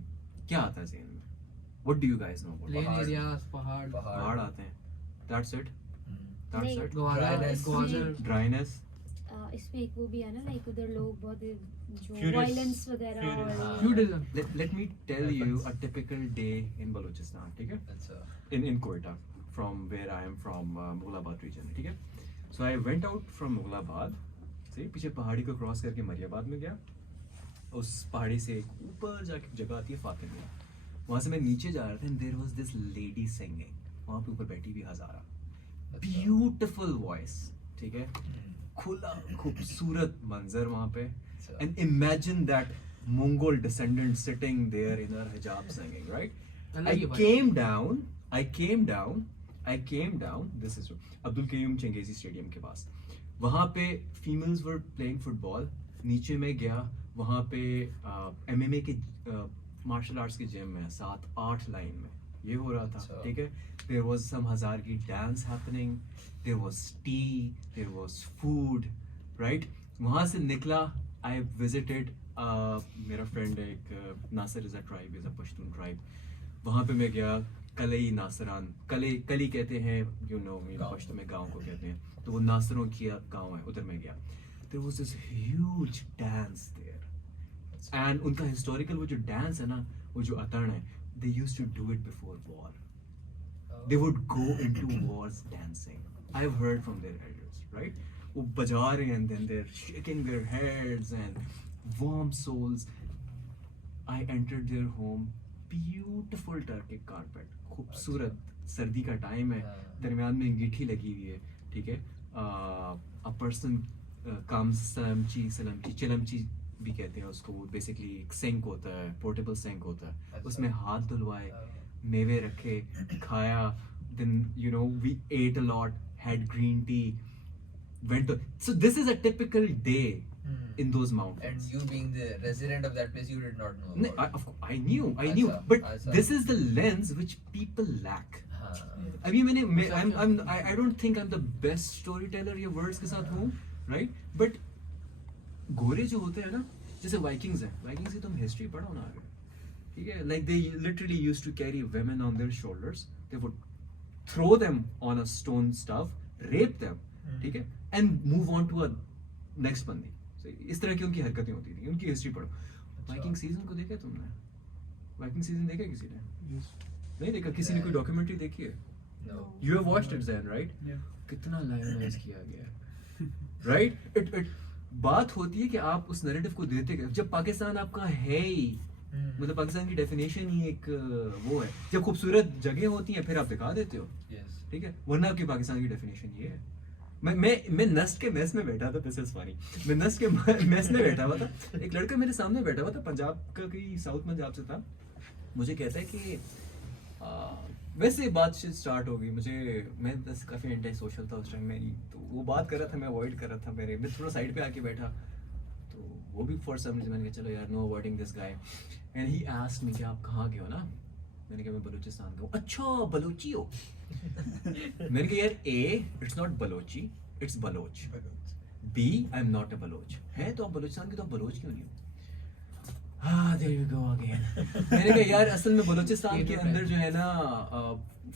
क्या आता है ज़हन में? What do you guys know about plain पहाड़। एरियाज, पहाड़, पहाड़ आते हैं, that's it, नहीं। that's it, ग्वादर, dryness, इसमें एक वो भी है ना, लाइक उधर लोग बहुत जो Furious. वायलेंस वगैरह Furious. और feudalism. let me tell you a typical day in Balochistan, ठीक है? In Quetta, from where I am from, Mughlabad region, ठीक है? So I went out from Mughlabad से पीछे पहाड़ी को क्रॉस करके मरियाबाद में गया। उस पहाड़ी से ऊपर जाके जगह आती है फातिमा, वहाँ से मैं नीचे जा रहा था, and there was this lady singing, वहाँ पे ऊपर बैठी हुई हज़ारा, beautiful voice, ठीक है? खुला खूबसूरत मंजर वहाँ पे, and imagine that Mongol descendant sitting there in her hijab singing, right? अलग ही I vibe. came down, this is Abdul Qayyum Changezi stadium के पास, वहाँ पे फीमेल्स वर प्लेइंग फुटबॉल, नीचे में गया, वहाँ पे MMA के मार्शल आर्ट्स के जिम में 7-8 लाइन में ये हो रहा था, ठीक है? देयर वाज सम हज़ार की dance happening, there was tea, there was food, right? वहाँ से निकला, आई विजिटेड मेरा फ्रेंड एक Nasir is a tribe, is a Pashtun tribe, वहाँ पे मैं गया, कलई नासरान, कली कहते हैं, यू नो पश्तो में गाँव को कहते हैं, तो वो नासरों की गाँव है, उधर मैं गया। There was this huge dance there, and उनका हिस्टोरिकल वो जो डांस है ना, वो जो अतन है, they used to do it before war, they would go into wars dancing, I have heard from their elders, right? वो बजा रहे हैं, and then they are shaking their heads and warm souls. I entered their home, beautiful Turkic carpet, खूबसूरत, सर्दी का टाइम है, दरमियान में अंगीठी लगी हुई है, ठीक है? अ पर्सन कम्स, सलमची चिलमची भी कहते हैं उसको, बेसिकली एक सिंक होता है, पोर्टेबल सिंक होता है, उसमें हाथ धुलवाए, मेवे रखे, खाया, then you know we ate a lot, had green tea, went to, so this is a typical day in those And mountains. you being the resident of that place, you did not know. No, about of course, I knew, Acha, but acha. this is the lens which people lack. it. हाँ. अभी I don't think I'm the best storyteller ये words के साथ हूँ, right? But गोरे जो होते हैं ना, जैसे Vikings हैं, Vikings की तुम history पढ़ो ना आगे, ठीक है? Like they literally used to carry women on their shoulders. They would throw them on a stone stuff, rape them, ठीक है? And move on to a next बंदी. So, इस तरह की उनकी हरकतें होती थी. उनकी history पढ़ो. Viking season को देखा तुमने? Viking season देखा किसी ने? नहीं देखा? किसी ने कोई documentary देखी है? No. You have watched it, Zain, right? Yeah. कितना लायोनाइज किया गया है, राइट? इट बात होती है कि आप उस नैरेटिव को देते हैं जब पाकिस्तान आपका है ही, मतलब पाकिस्तान की डेफिनेशन ही एक वो है, जब खूबसूरत जगह होती हैं फिर आप दिखा देते हो, Yes. ठीक है? वरना आपकी पाकिस्तान की डेफिनेशन ये है. मैं नस्ट के मेस में बैठा था, दिस इज फनी. मैं नस्ट के मेस में बैठा हुआ था, एक लड़का मेरे सामने बैठा हुआ था, पंजाब का, कोई साउथ पंजाब से था. मुझे कहता है कि वैसे बातचीत स्टार्ट हो गई. मैं बस काफ़ी एंटी सोशल था उस टाइम में, तो वो बात कर रहा था, मैं अवॉइड कर रहा था. मैं थोड़ा साइड पे आके बैठा, तो वो भी फॉर सम रीजन मैंने कहा चलो यार no avoiding this guy. And he asked me कि आप कहाँ के हो ना. मैंने कहा मैं बलूचिस्तान का हूँ. अच्छा बलूची हो. मैंने कहा यार A it's not Balochi, it's Baloch. B I am not a Baloch. है तो आप बलूचिस्तान के, तो आप बलोच क्यों नहीं हो? there you go again. मैंने कहा यार असल में बलूचिस्तान के अंदर जो है ना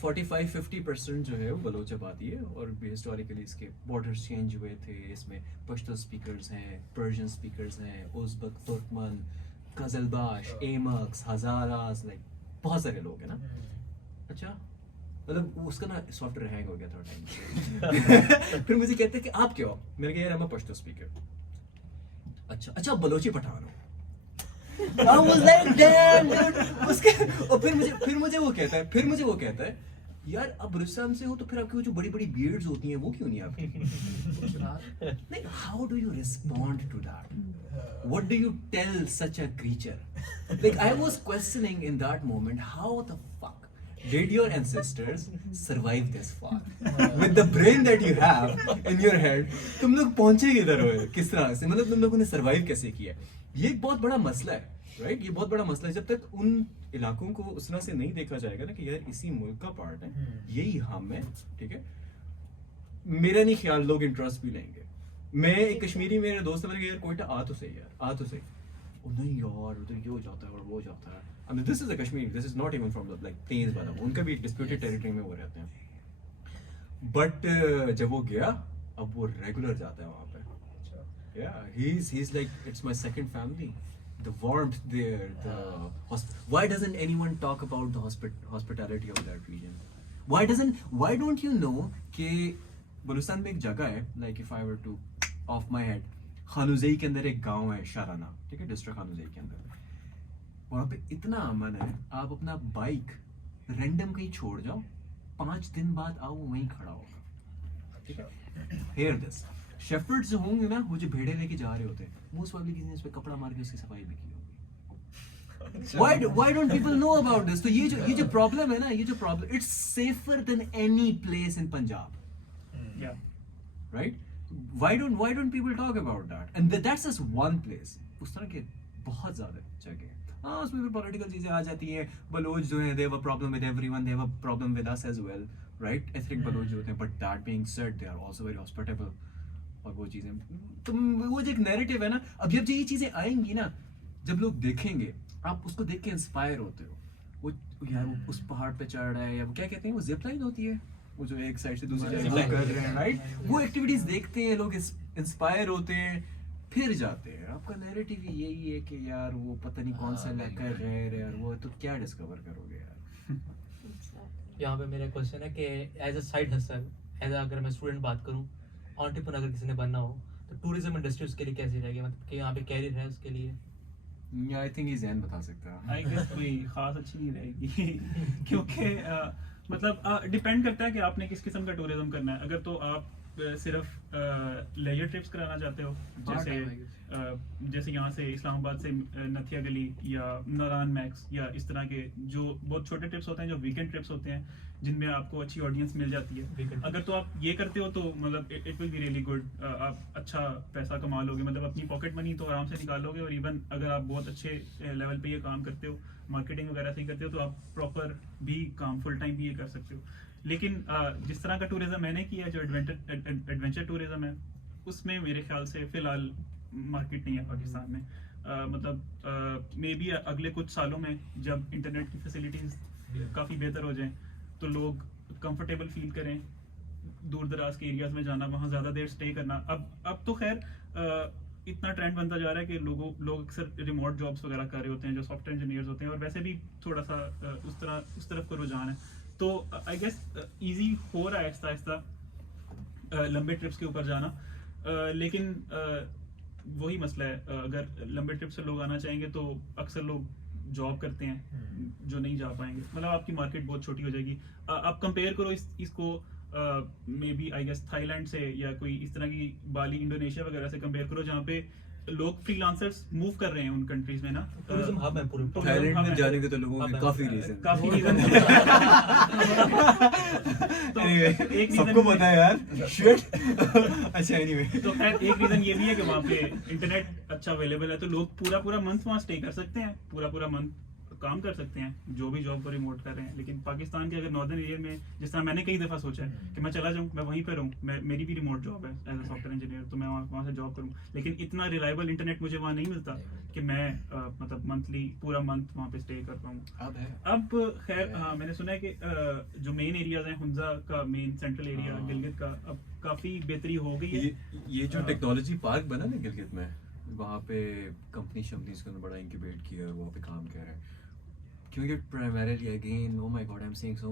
45-50% जो है वो बलोच आबादी है, और भी हिस्टोरिकली इसके बॉर्डर्स चेंज हुए थे. इसमें पश्तो स्पीकर्स हैं, पर्शियन स्पीकर्स हैं, उज़्बक, तुर्कमन, कज़लबाश, एमक्स, हज़ारास, लाइक बहुत सारे लोग हैं ना. अच्छा मतलब उसका ना सॉफ्टवेयर हैंग हो गया थोड़ा टाइम. फिर मुझे कहते हैं कि आप क्या हो? मैंने कहा यार I'm a पश्तो स्पीकर. अच्छा बलोची पठान हो. I was like damn dude. उसके और फिर मुझे वो कहता है यार आप बलूचिस्तान से हो तो फिर आपकी वो जो बड़ी बड़ी बियर्ड्स होती हैं वो क्यों नहीं आपकी? Like how do you respond to that? What do you tell such a creature? Like I was questioning in that moment, how the fuck did your ancestors survive this far? With the brain that you have in your head, तुम लोग पहुंचे किधर हो? किस तरह से? मतलब तुम लोगों ने सर्वाइव कैसे किया? ये एक बहुत बड़ा मसला है, राइट? ये बहुत बड़ा मसला है. जब तक उन इलाकों को उस तरह से नहीं देखा जाएगा ना कि यार इसी मुल्क का पार्ट है, यही हम है, ठीक है? मेरा नहीं ख्याल लोग इंटरेस्ट भी लेंगे. मैं एक कश्मीरी मेरे दोस्त है, मैंने कहा यार कोयटा आ तो सही यार, आ तो सही. ओ नहीं यार उधर ये हो जाता है और वो जाता है. I mean this is a Kashmir, this is not even from the like plains वाला, उनका भी एक डिस्प्यूटेड टेरिटरी में वो रहते हैं. बट जब वो गया अब वो रेगुलर जाता है वहाँ पे. Yeah, he's like it's my second family. The warmth there, why doesn't anyone talk about the hospitality of that region? Why don't you know कि बलूचिस्तान में एक जगह है, like if I were to off my head, खानुज़ई के अंदर एक गांव है शाराना, ठीक है, डिस्ट्रिक्ट खानुज़ई के अंदर. वहाँ पे इतना अमन है, आप अपना बाइक रैंडम कहीं छोड़ जाओ, 5 दिन बाद आओ वहीं खड़ा होगा, ठीक है. Hear this. शेफर्ड्स जो होंगे ना, वो जो भेड़े लेके जा रहे होते हैं, मोस्ट प्रोबब्ली किसी ने इस पे कपड़ा मार के उसकी सफाई भी की होगी. Why don't people know about this? तो ये जो प्रॉब्लम है ना, ये जो problem, it's safer than any place in Punjab. Yeah. Right? Why don't people talk about that? And that's just one place. उस तरह के बहुत ज़्यादा जगह हैं. हाँ, उसमें भी पॉलिटिकल चीज़ें आ जाती हैं. बलोच जो हैं, they have a problem with everyone, they have a problem with us as well, right? Ethnic Baloch जो होते हैं, but that being said, they are also very hospitable. और वो चीज़ें, तो वो जो एक नैरेटिव है ना, अब जब ये चीज़ें आएंगी ना, जब लोग देखेंगे, आप उसको देख के इंस्पायर होते हो. वो यार वो उस पहाड़ पे चढ़ रहा है, या वो क्या कहते हैं, वो जिप लाइन होती है, वो जो एक साइड से दूसरी साइड वो कर रहे हैं, राइट? वो एक्टिविटीज देखते हैं लोग, इंस्पायर होते हैं, फिर जाते हैं. आपका नैरेटिव यही है कि यार वो पता नहीं कौन सा इलाका रह रहे हैं, वो तो क्या डिस्कवर करोगे यार. यहाँ पे मेरा क्वेश्चन है कि एज अ साइड हसल, अगर मैं स्टूडेंट बात करूँ, एंटरप्रेन्योर अगर किसी ने बनना हो तो टूरिज्म इंडस्ट्री उसके लिए कैसी रहेगी, मतलब कि यहाँ पे कैरियर है उसके लिए? आई थिंक ये ज़ैन बता सकता है. आई गेस कोई खास अच्छी नहीं रहेगी क्योंकि मतलब डिपेंड करता है कि आपने किस किस्म का टूरिज्म करना है. अगर तो आप सिर्फ लेजर ट्रिप्स कराना चाहते हो, जैसे यहाँ से इस्लामाबाद से नथिया गली या नारायण मैक्स या इस तरह के जो बहुत छोटे ट्रिप्स होते हैं, जो वीकेंड ट्रिप्स होते हैं जिनमें आपको अच्छी ऑडियंस मिल जाती है, अगर तो आप ये करते हो तो मतलब it will be really good. आप अच्छा पैसा कमा लोगे, मतलब अपनी पॉकेट मनी तो आराम से निकालोगे, और इवन अगर आप बहुत अच्छे लेवल पे ये काम करते हो, मार्केटिंग वगैरह से करते हो, तो आप प्रॉपर भी काम फुल टाइम भी ये कर सकते हो। लेकिन जिस तरह का टूरिज्म मैंने किया, जो एडवेंचर टूरिज्म है, उसमें मेरे ख्याल से फिलहाल मार्केट नहीं है पाकिस्तान में। मतलब मे बी अगले कुछ सालों में जब इंटरनेट की फैसिलिटीज काफ़ी बेहतर हो जाएं तो लोग कंफर्टेबल फील करें दूर दराज के एरियाज में जाना, वहाँ ज़्यादा देर स्टे करना। अब तो खैर इतना ट्रेंड बनता जा रहा है कि लोग अक्सर रिमोट जॉब्स वगैरह कर रहे होते हैं, जो सॉफ्टवेयर इंजीनियर्स होते हैं, और वैसे भी थोड़ा सा उस तरफ का रुझान है। तो आई गेस इजी हो रहा है आहिस्ता आहिस्ता लंबे ट्रिप्स के ऊपर जाना। लेकिन वही मसला है, अगर लंबे ट्रिप से लोग आना चाहेंगे तो अक्सर लोग जॉब करते हैं जो नहीं जा पाएंगे, मतलब आपकी मार्केट बहुत छोटी हो जाएगी। आप कंपेयर करो इसको maybe I guess Thailand से या कोई इस तरह की बाली, इंडोनेशिया वगैरह से कंपेयर करो, जहाँ पे लोग फ्रीलांसर्स मूव कर रहे हैं उन कंट्रीज में ना। टूरिज्म हब है पूरे थाईलैंड में जाने के तो लोगों के काफी रीजन तो Anyway, एक सबको reason- पता है यार शिट अच्छा एनीवे तो खैर एक रीजन ये भी है कि वहाँ पे इंटरनेट अच्छा अवेलेबल है, तो लोग पूरा मंथ वहाँ स्टे कर सकते हैं, पूरा मंथ काम कर सकते हैं, जो भी जॉब को रिमोट कर रहे हैं। लेकिन पाकिस्तान के अगर नॉर्दर्न एरिया में, जिस तरह मैंने कई दफ़ा सोचा है कि मैं चला जाऊँ, मैं वहीं पर रहूँ, मेरी भी रिमोट जॉब है एज अ सॉफ्टवेयर इंजीनियर, तो मैं वहाँ से जॉब करूँ, लेकिन इतना रिलायबल इंटरनेट मुझे वहाँ नहीं मिलता कि मैं मतलब मंथली पूरा मंथ वहाँ पे स्टे कर पाऊँ। अब खैर हाँ, मैंने सुना है कि जो मेन एरियाज हैं, हुंजा का मेन सेंट्रल एरिया, गिलगित का, अब काफ़ी बेहतरी हो गई है। ये जो टेक्नोलॉजी पार्क बना ना गिलगित में, वहाँ पे कंपनी शम्पनीज को बड़ा इंक्यूबेट किया है, वहाँ पे काम कर रहे हैं, क्योंकि primarily again, oh my god, I'm seeing so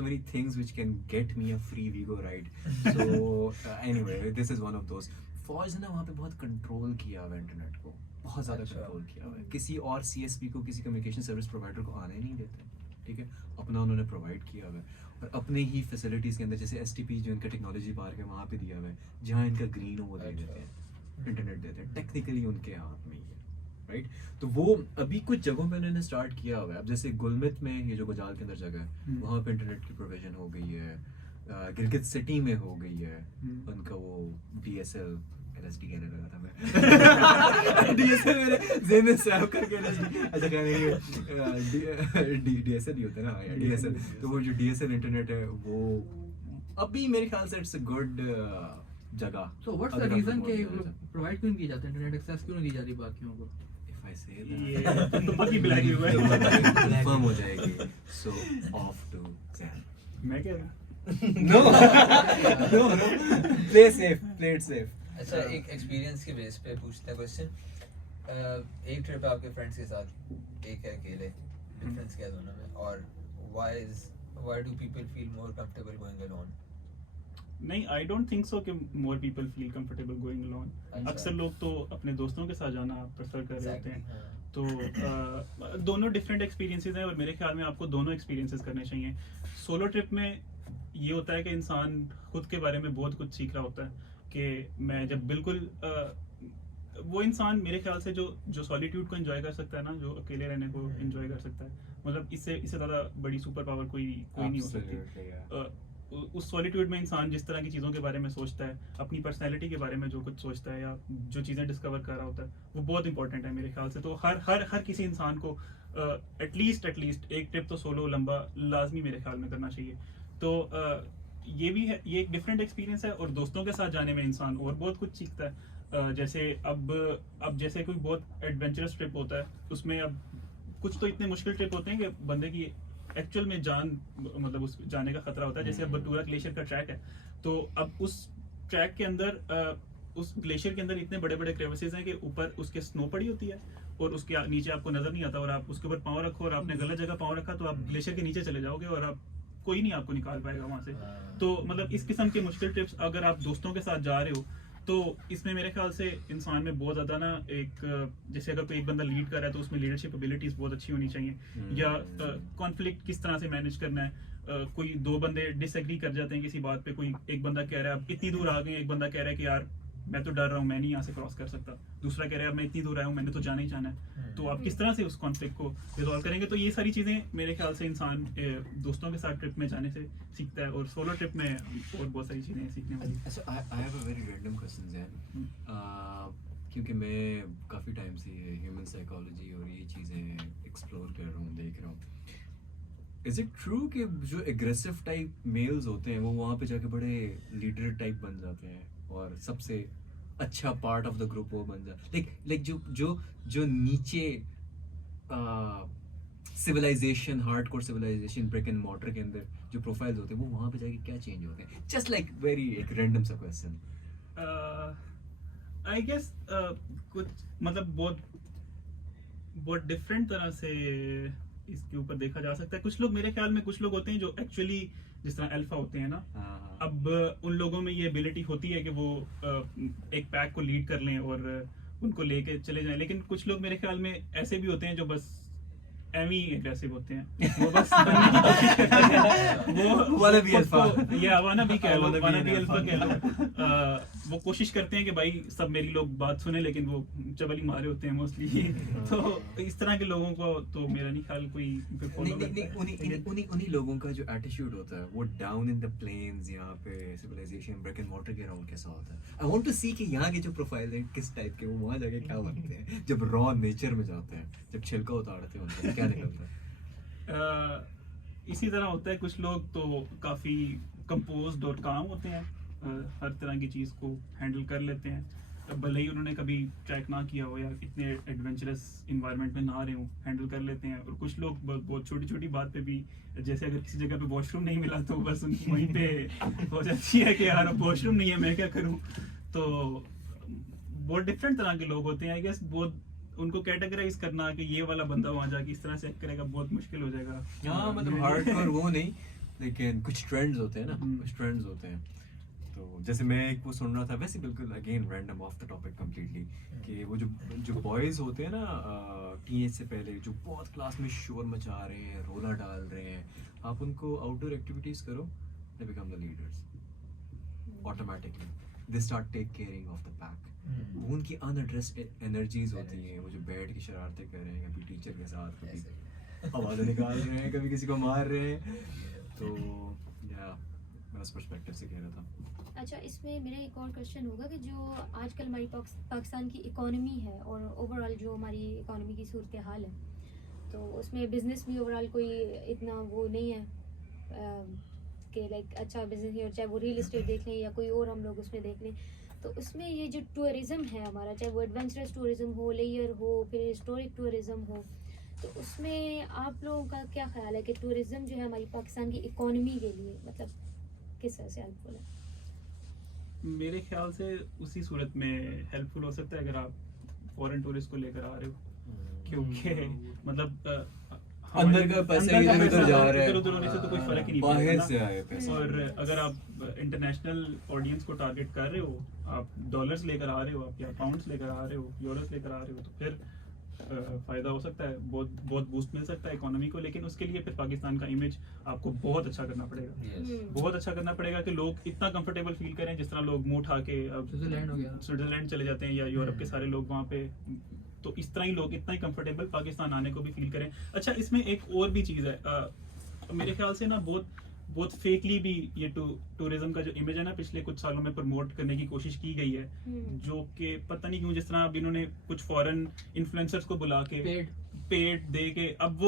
many things which can get me a free Vigo ride. So anyway, this is one of those. फौज ने वहाँ पे बहुत कंट्रोल किया हुआ है इंटरनेट को, बहुत ज़्यादा कंट्रोल किया हुआ है। किसी और CSP को, किसी कम्युनिकेशन सर्विस प्रोवाइडर को आने नहीं देते, ठीक है, अपना उन्होंने प्रोवाइड किया हुआ है, और अपने ही फैसिलिटीज़ के अंदर, जैसे STP जो इनका टेक्नोलॉजी पार्क है वहाँ पे दिया हुआ है, जहाँ इनका ग्रीन वो दे देते हैं, इंटरनेट देते हैं, टेक्निकली उनके हाथ में ही है, राइट। तो वो अभी कुछ जगहों पे उन्होंने स्टार्ट किया हुआ है। अब जैसे गुलमित में, ये जो गुजाल के अंदर जगह है, वहाँ पे इंटरनेट की प्रोविजन हो गई है, गिलगित सिटी में हो गई है, उनका वो DSL LSD कहने लगा था मैं DSL मेरे ज़हन में सेव करके LSD, अच्छा कहने के DSL ही होता है ना, DSL। तो वो जो DSL इंटरनेट है वो अभी मेरे ख्याल से इट्स अ गुड जगह। So what's the reason कि प्रोवाइड क्यों नहीं किया जाता, इंटरनेट एक्सेस क्यों नहीं दी जाती बाकियों को? If I say ये that, तो पक्की ब्लैक हुआ है। confirm हो जाएगी। So off to Zan. मैं कह रहा हूँ No, play safe, play it safe. अच्छा, एक एक्सपीरियंस के बेस पे पूछते हैं क्वेश्चन। एक ट्रिप है आपके फ्रेंड्स के साथ, एक है अकेले, डिफरेंस क्या है दोनों में, और why do people feel more comfortable going alone? नहीं, आई डोंट थिंक सो कि more people feel comfortable going alone. अच्छा। अक्सर लोग तो अपने दोस्तों के साथ जाना प्रेफर कर रहे होते हैं। हाँ। तो दोनों डिफरेंट एक्सपीरियंसेस हैं, और मेरे ख्याल में आपको दोनों एक्सपीरियंसेस करने चाहिए। सोलो ट्रिप में ये होता है कि इंसान खुद के बारे में बहुत कुछ सीख रहा होता है, कि मैं जब बिल्कुल वो इंसान मेरे ख्याल से जो सॉलिट्यूड को एंजॉय कर सकता है ना, जो अकेले रहने को एंजॉय कर सकता है, मतलब इससे ज़्यादा बड़ी सुपर पावर कोई नहीं हो सकती। Absolutely, yeah. उस सॉलिट्यूड में इंसान जिस तरह की चीज़ों के बारे में सोचता है, अपनी पर्सनैलिटी के बारे में जो कुछ सोचता है, या जो चीज़ें डिस्कवर कर रहा होता है, वो बहुत इंपॉर्टेंट है मेरे ख्याल से। तो हर किसी इंसान को एटलीस्ट एक ट्रिप तो सोलो लंबा लाजमी मेरे ख्याल में करना चाहिए। तो ये भी है, ये एक डिफरेंट एक्सपीरियंस है, और दोस्तों के साथ जाने में इंसान और बहुत कुछ सीखता है। जैसे अब जैसे कोई बहुत एडवेंचरस ट्रिप होता है, उसमें अब कुछ तो इतने मुश्किल ट्रिप होते हैं कि बंदे की एक्चुअल में जान, मतलब उस जाने का खतरा होता है। जैसे अब बटूरा ग्लेशियर का ट्रैक है, तो अब उस ट्रैक के अंदर उस ग्लेशियर के अंदर इतने बड़े बड़े क्रेविसेस हैं कि ऊपर उसके स्नो पड़ी होती है, और उसके नीचे आपको नजर नहीं आता, और आप उसके ऊपर पाँव रखो और आपने गलत जगह पाँव रखा तो आप ग्लेशियर के नीचे चले जाओगे, और आप कोई नहीं आपको निकाल पाएगा वहाँ से। तो मतलब इस किस्म के मुश्किल ट्रिप्स अगर आप दोस्तों के साथ जा रहे हो, तो इसमें मेरे ख्याल से इंसान में बहुत ज़्यादा ना एक, जैसे अगर कोई एक बंदा लीड कर रहा है तो उसमें लीडरशिप एबिलिटीज़ बहुत अच्छी होनी चाहिए, या कॉन्फ्लिक्ट किस तरह से मैनेज करना है, कोई दो बंदे डिसएग्री कर जाते हैं किसी बात पे, कोई एक बंदा कह रहा है आप इतनी दूर आ गए, एक बंदा कह रहा है कि यार मैं तो डर रहा हूँ, मैं नहीं यहाँ से क्रॉस कर सकता, दूसरा कह रहा है मैं इतनी दूर आया हूँ, मैंने तो जाना ही जाना है। तो आप किस तरह से उस कॉन्फ्लिक्ट को रिजॉल्व करेंगे? तो ये सारी चीज़ें मेरे ख्याल से इंसान दोस्तों के साथ ट्रिप में जाने से सीखता है, और सोलो ट्रिप में और बहुत सारी चीज़ें सीखने वाली। अच्छा, I have a very random question Zain, क्योंकि मैं काफ़ी टाइम से ह्यूमन साइकोलॉजी और ये चीज़ें एक्सप्लोर कर रहा हूँ, देख रहा हूँ। इज इट ट्रू कि जो एग्रेसिव टाइप मेल्स होते हैं वो वहाँ पे जाके बड़े लीडर टाइप बन जाते हैं और सबसे अच्छा पार्ट ऑफ द ग्रुप वो बन जाता है? लाइक जो नीचे civilization, hardcore civilization, brick and mortar के अंदर जो प्रोफाइल्स होते हैं वो वहाँ पे जाके क्या चेंज होते हैं? जस्ट लाइक वेरी एक रैंडम सा क्वेश्चन। आई गेस कुछ मतलब बहुत डिफरेंट तरह से इसके ऊपर देखा जा सकता है। कुछ लोग, मेरे ख्याल में कुछ लोग होते हैं जो एक्चुअली जिस तरह अल्फा होते हैं ना, अब उन लोगों में ये एबिलिटी होती है कि वो एक पैक को लीड कर लें और उनको लेके चले जाएं। लेकिन कुछ लोग मेरे ख्याल में ऐसे भी होते हैं जो बस एमी एग्रेसिव होते हैं, वो बस बनने की कोशिश करते हैं, वो वाला भी अल्फा, या वाना भी कह लो, वाना भी अल्फा कह लो। वो कोशिश करते हैं कि भाई सब मेरी लोग बात सुने, लेकिन वो चबली मारे होते हैं मोस्टली। तो इस तरह के लोगों को तो मेरा नहीं ख्याल कोई फॉलो करता है। उन्हीं लोगों का जो एटीट्यूड होता है वो डाउन इन द प्लेन्स, यहाँ पे सिविलाइजेशन, ब्रिक एंड मॉर्टर के अराउंड कैसा होता है? आई वांट टू सी कि यहाँ के जो प्रोफाइल हैं किस टाइप के, वो वहाँ जाके क्या बनते हैं जब रॉ नेचर में जाते हैं, जब छिलका उतारते हैं उनका क्या निकलता है? इसी तरह होता है। कुछ लोग तो काफ़ी कंपोज्ड और काम होते हैं, हर तरह की चीज़ को हैंडल कर लेते हैं, भले ही उन्होंने कभी ट्रैक ना किया हो या इतने एडवेंचरस इन्वायरमेंट में ना रहे हों, हैंडल कर लेते हैं। और कुछ लोग बहुत छोटी छोटी बात पे भी, जैसे अगर किसी जगह पे वॉशरूम नहीं मिला तो बस उनकी वहीं पे हो जाती है कि यार अब वॉशरूम नहीं है, मैं क्या करूँ। तो बहुत डिफरेंट तरह के लोग होते हैं। आई गेस बहुत उनको कैटेगराइज करना कि ये वाला बंदा वहाँ जाके इस तरह से एक्ट करेगा बहुत मुश्किल हो जाएगा। हाँ, मतलब हार्डकोर वो नहीं, लेकिन कुछ ट्रेंड्स होते हैं ना, कुछ ट्रेंड्स होते हैं। तो जैसे मैं एक वो सुन रहा था, वैसे बिल्कुल again random of the topic completely, कि वो जो बॉयज़ होते हैं ना टीनेज से पहले, जो बहुत क्लास में शोर मचा रहे हैं, रोला डाल रहे हैं, आप उनको आउटडोर एक्टिविटीज़ करो, they become the leaders automatically, they start take caring of the pack. वो उनकी अनएड्रेस्ड एनर्जीज होती हैं, वो जो बैठ के शरारतें कर रहे हैं, कभी टीचर के साथ, कभी आवाज़ें निकाल रहे हैं, कभी किसी को मार रहे हैं। तो या मैं उस पर्सपेक्टिव से कह रहा था। अच्छा, इसमें मेरा एक और क्वेश्चन होगा कि जो आजकल हमारी पाकिस्तान की इकोनॉमी है और ओवरऑल जो हमारी इकोनॉमी की सूरत हाल है, तो उसमें बिज़नेस भी ओवरऑल कोई इतना वो नहीं है कि लाइक अच्छा बिज़नेस है, और चाहे वो रियल इस्टेट देख लें या कोई और हम लोग उसमें देख लें, तो उसमें ये जो टूरिज़्म है हमारा, चाहे वो एडवेंचरस टूरिज़्म हो, लेयर हो, फिर हिस्टोरिक टूरिज़्म हो, तो उसमें आप लोगों का क्या ख्याल है कि टूरिज़्म जो है हमारी पाकिस्तान की इकोनॉमी के लिए मतलब किस तरह से हेल्पफुल है? मेरे ख्याल से उसी सूरत में हेल्पफुल हो सकता है अगर आप फॉरेन टूरिस्ट को लेकर आ रहे हो, क्योंकि मतलब अंदर का पैसा इधर-उधर जा रहा है, इधर-उधर होने से तो कोई फर्क ही नहीं बाहर पड़ेगा से ना। आए पैसे। और और अगर आप इंटरनेशनल ऑडियंस को टारगेट कर रहे हो, आप डॉलर्स लेकर आ रहे हो, आप या पाउंड्स लेकर आ रहे हो, यूरोस लेकर आ रहे हो, तो फिर फ़ायदा हो सकता है, बहुत बूस्ट मिल सकता है इकोनॉमी को। लेकिन उसके लिए फिर पाकिस्तान का इमेज आपको बहुत अच्छा करना पड़ेगा, बहुत अच्छा करना पड़ेगा कि लोग इतना कंफर्टेबल फील करें, जिस तरह लोग मुंह उठा के अब स्विट्जरलैंड हो गया, स्विट्जरलैंड चले जाते हैं या यूरोप के सारे लोग वहाँ पे, तो इस तरह ही लोग इतना ही कंफर्टेबल पाकिस्तान आने को भी फील करें। अच्छा, इसमें एक और भी चीज़ है, मेरे ख्याल से ना बहुत फेकली भी ये टूरिज्म का जो इमेज है ना पिछले कुछ सालों में प्रमोट करने की कोशिश की गई है, जो कि पता नहीं क्यों, जिस तरह अब इन्होंने कुछ फॉरेन इन्फ्लुएंसर्स को बुला के पेड दे के, अब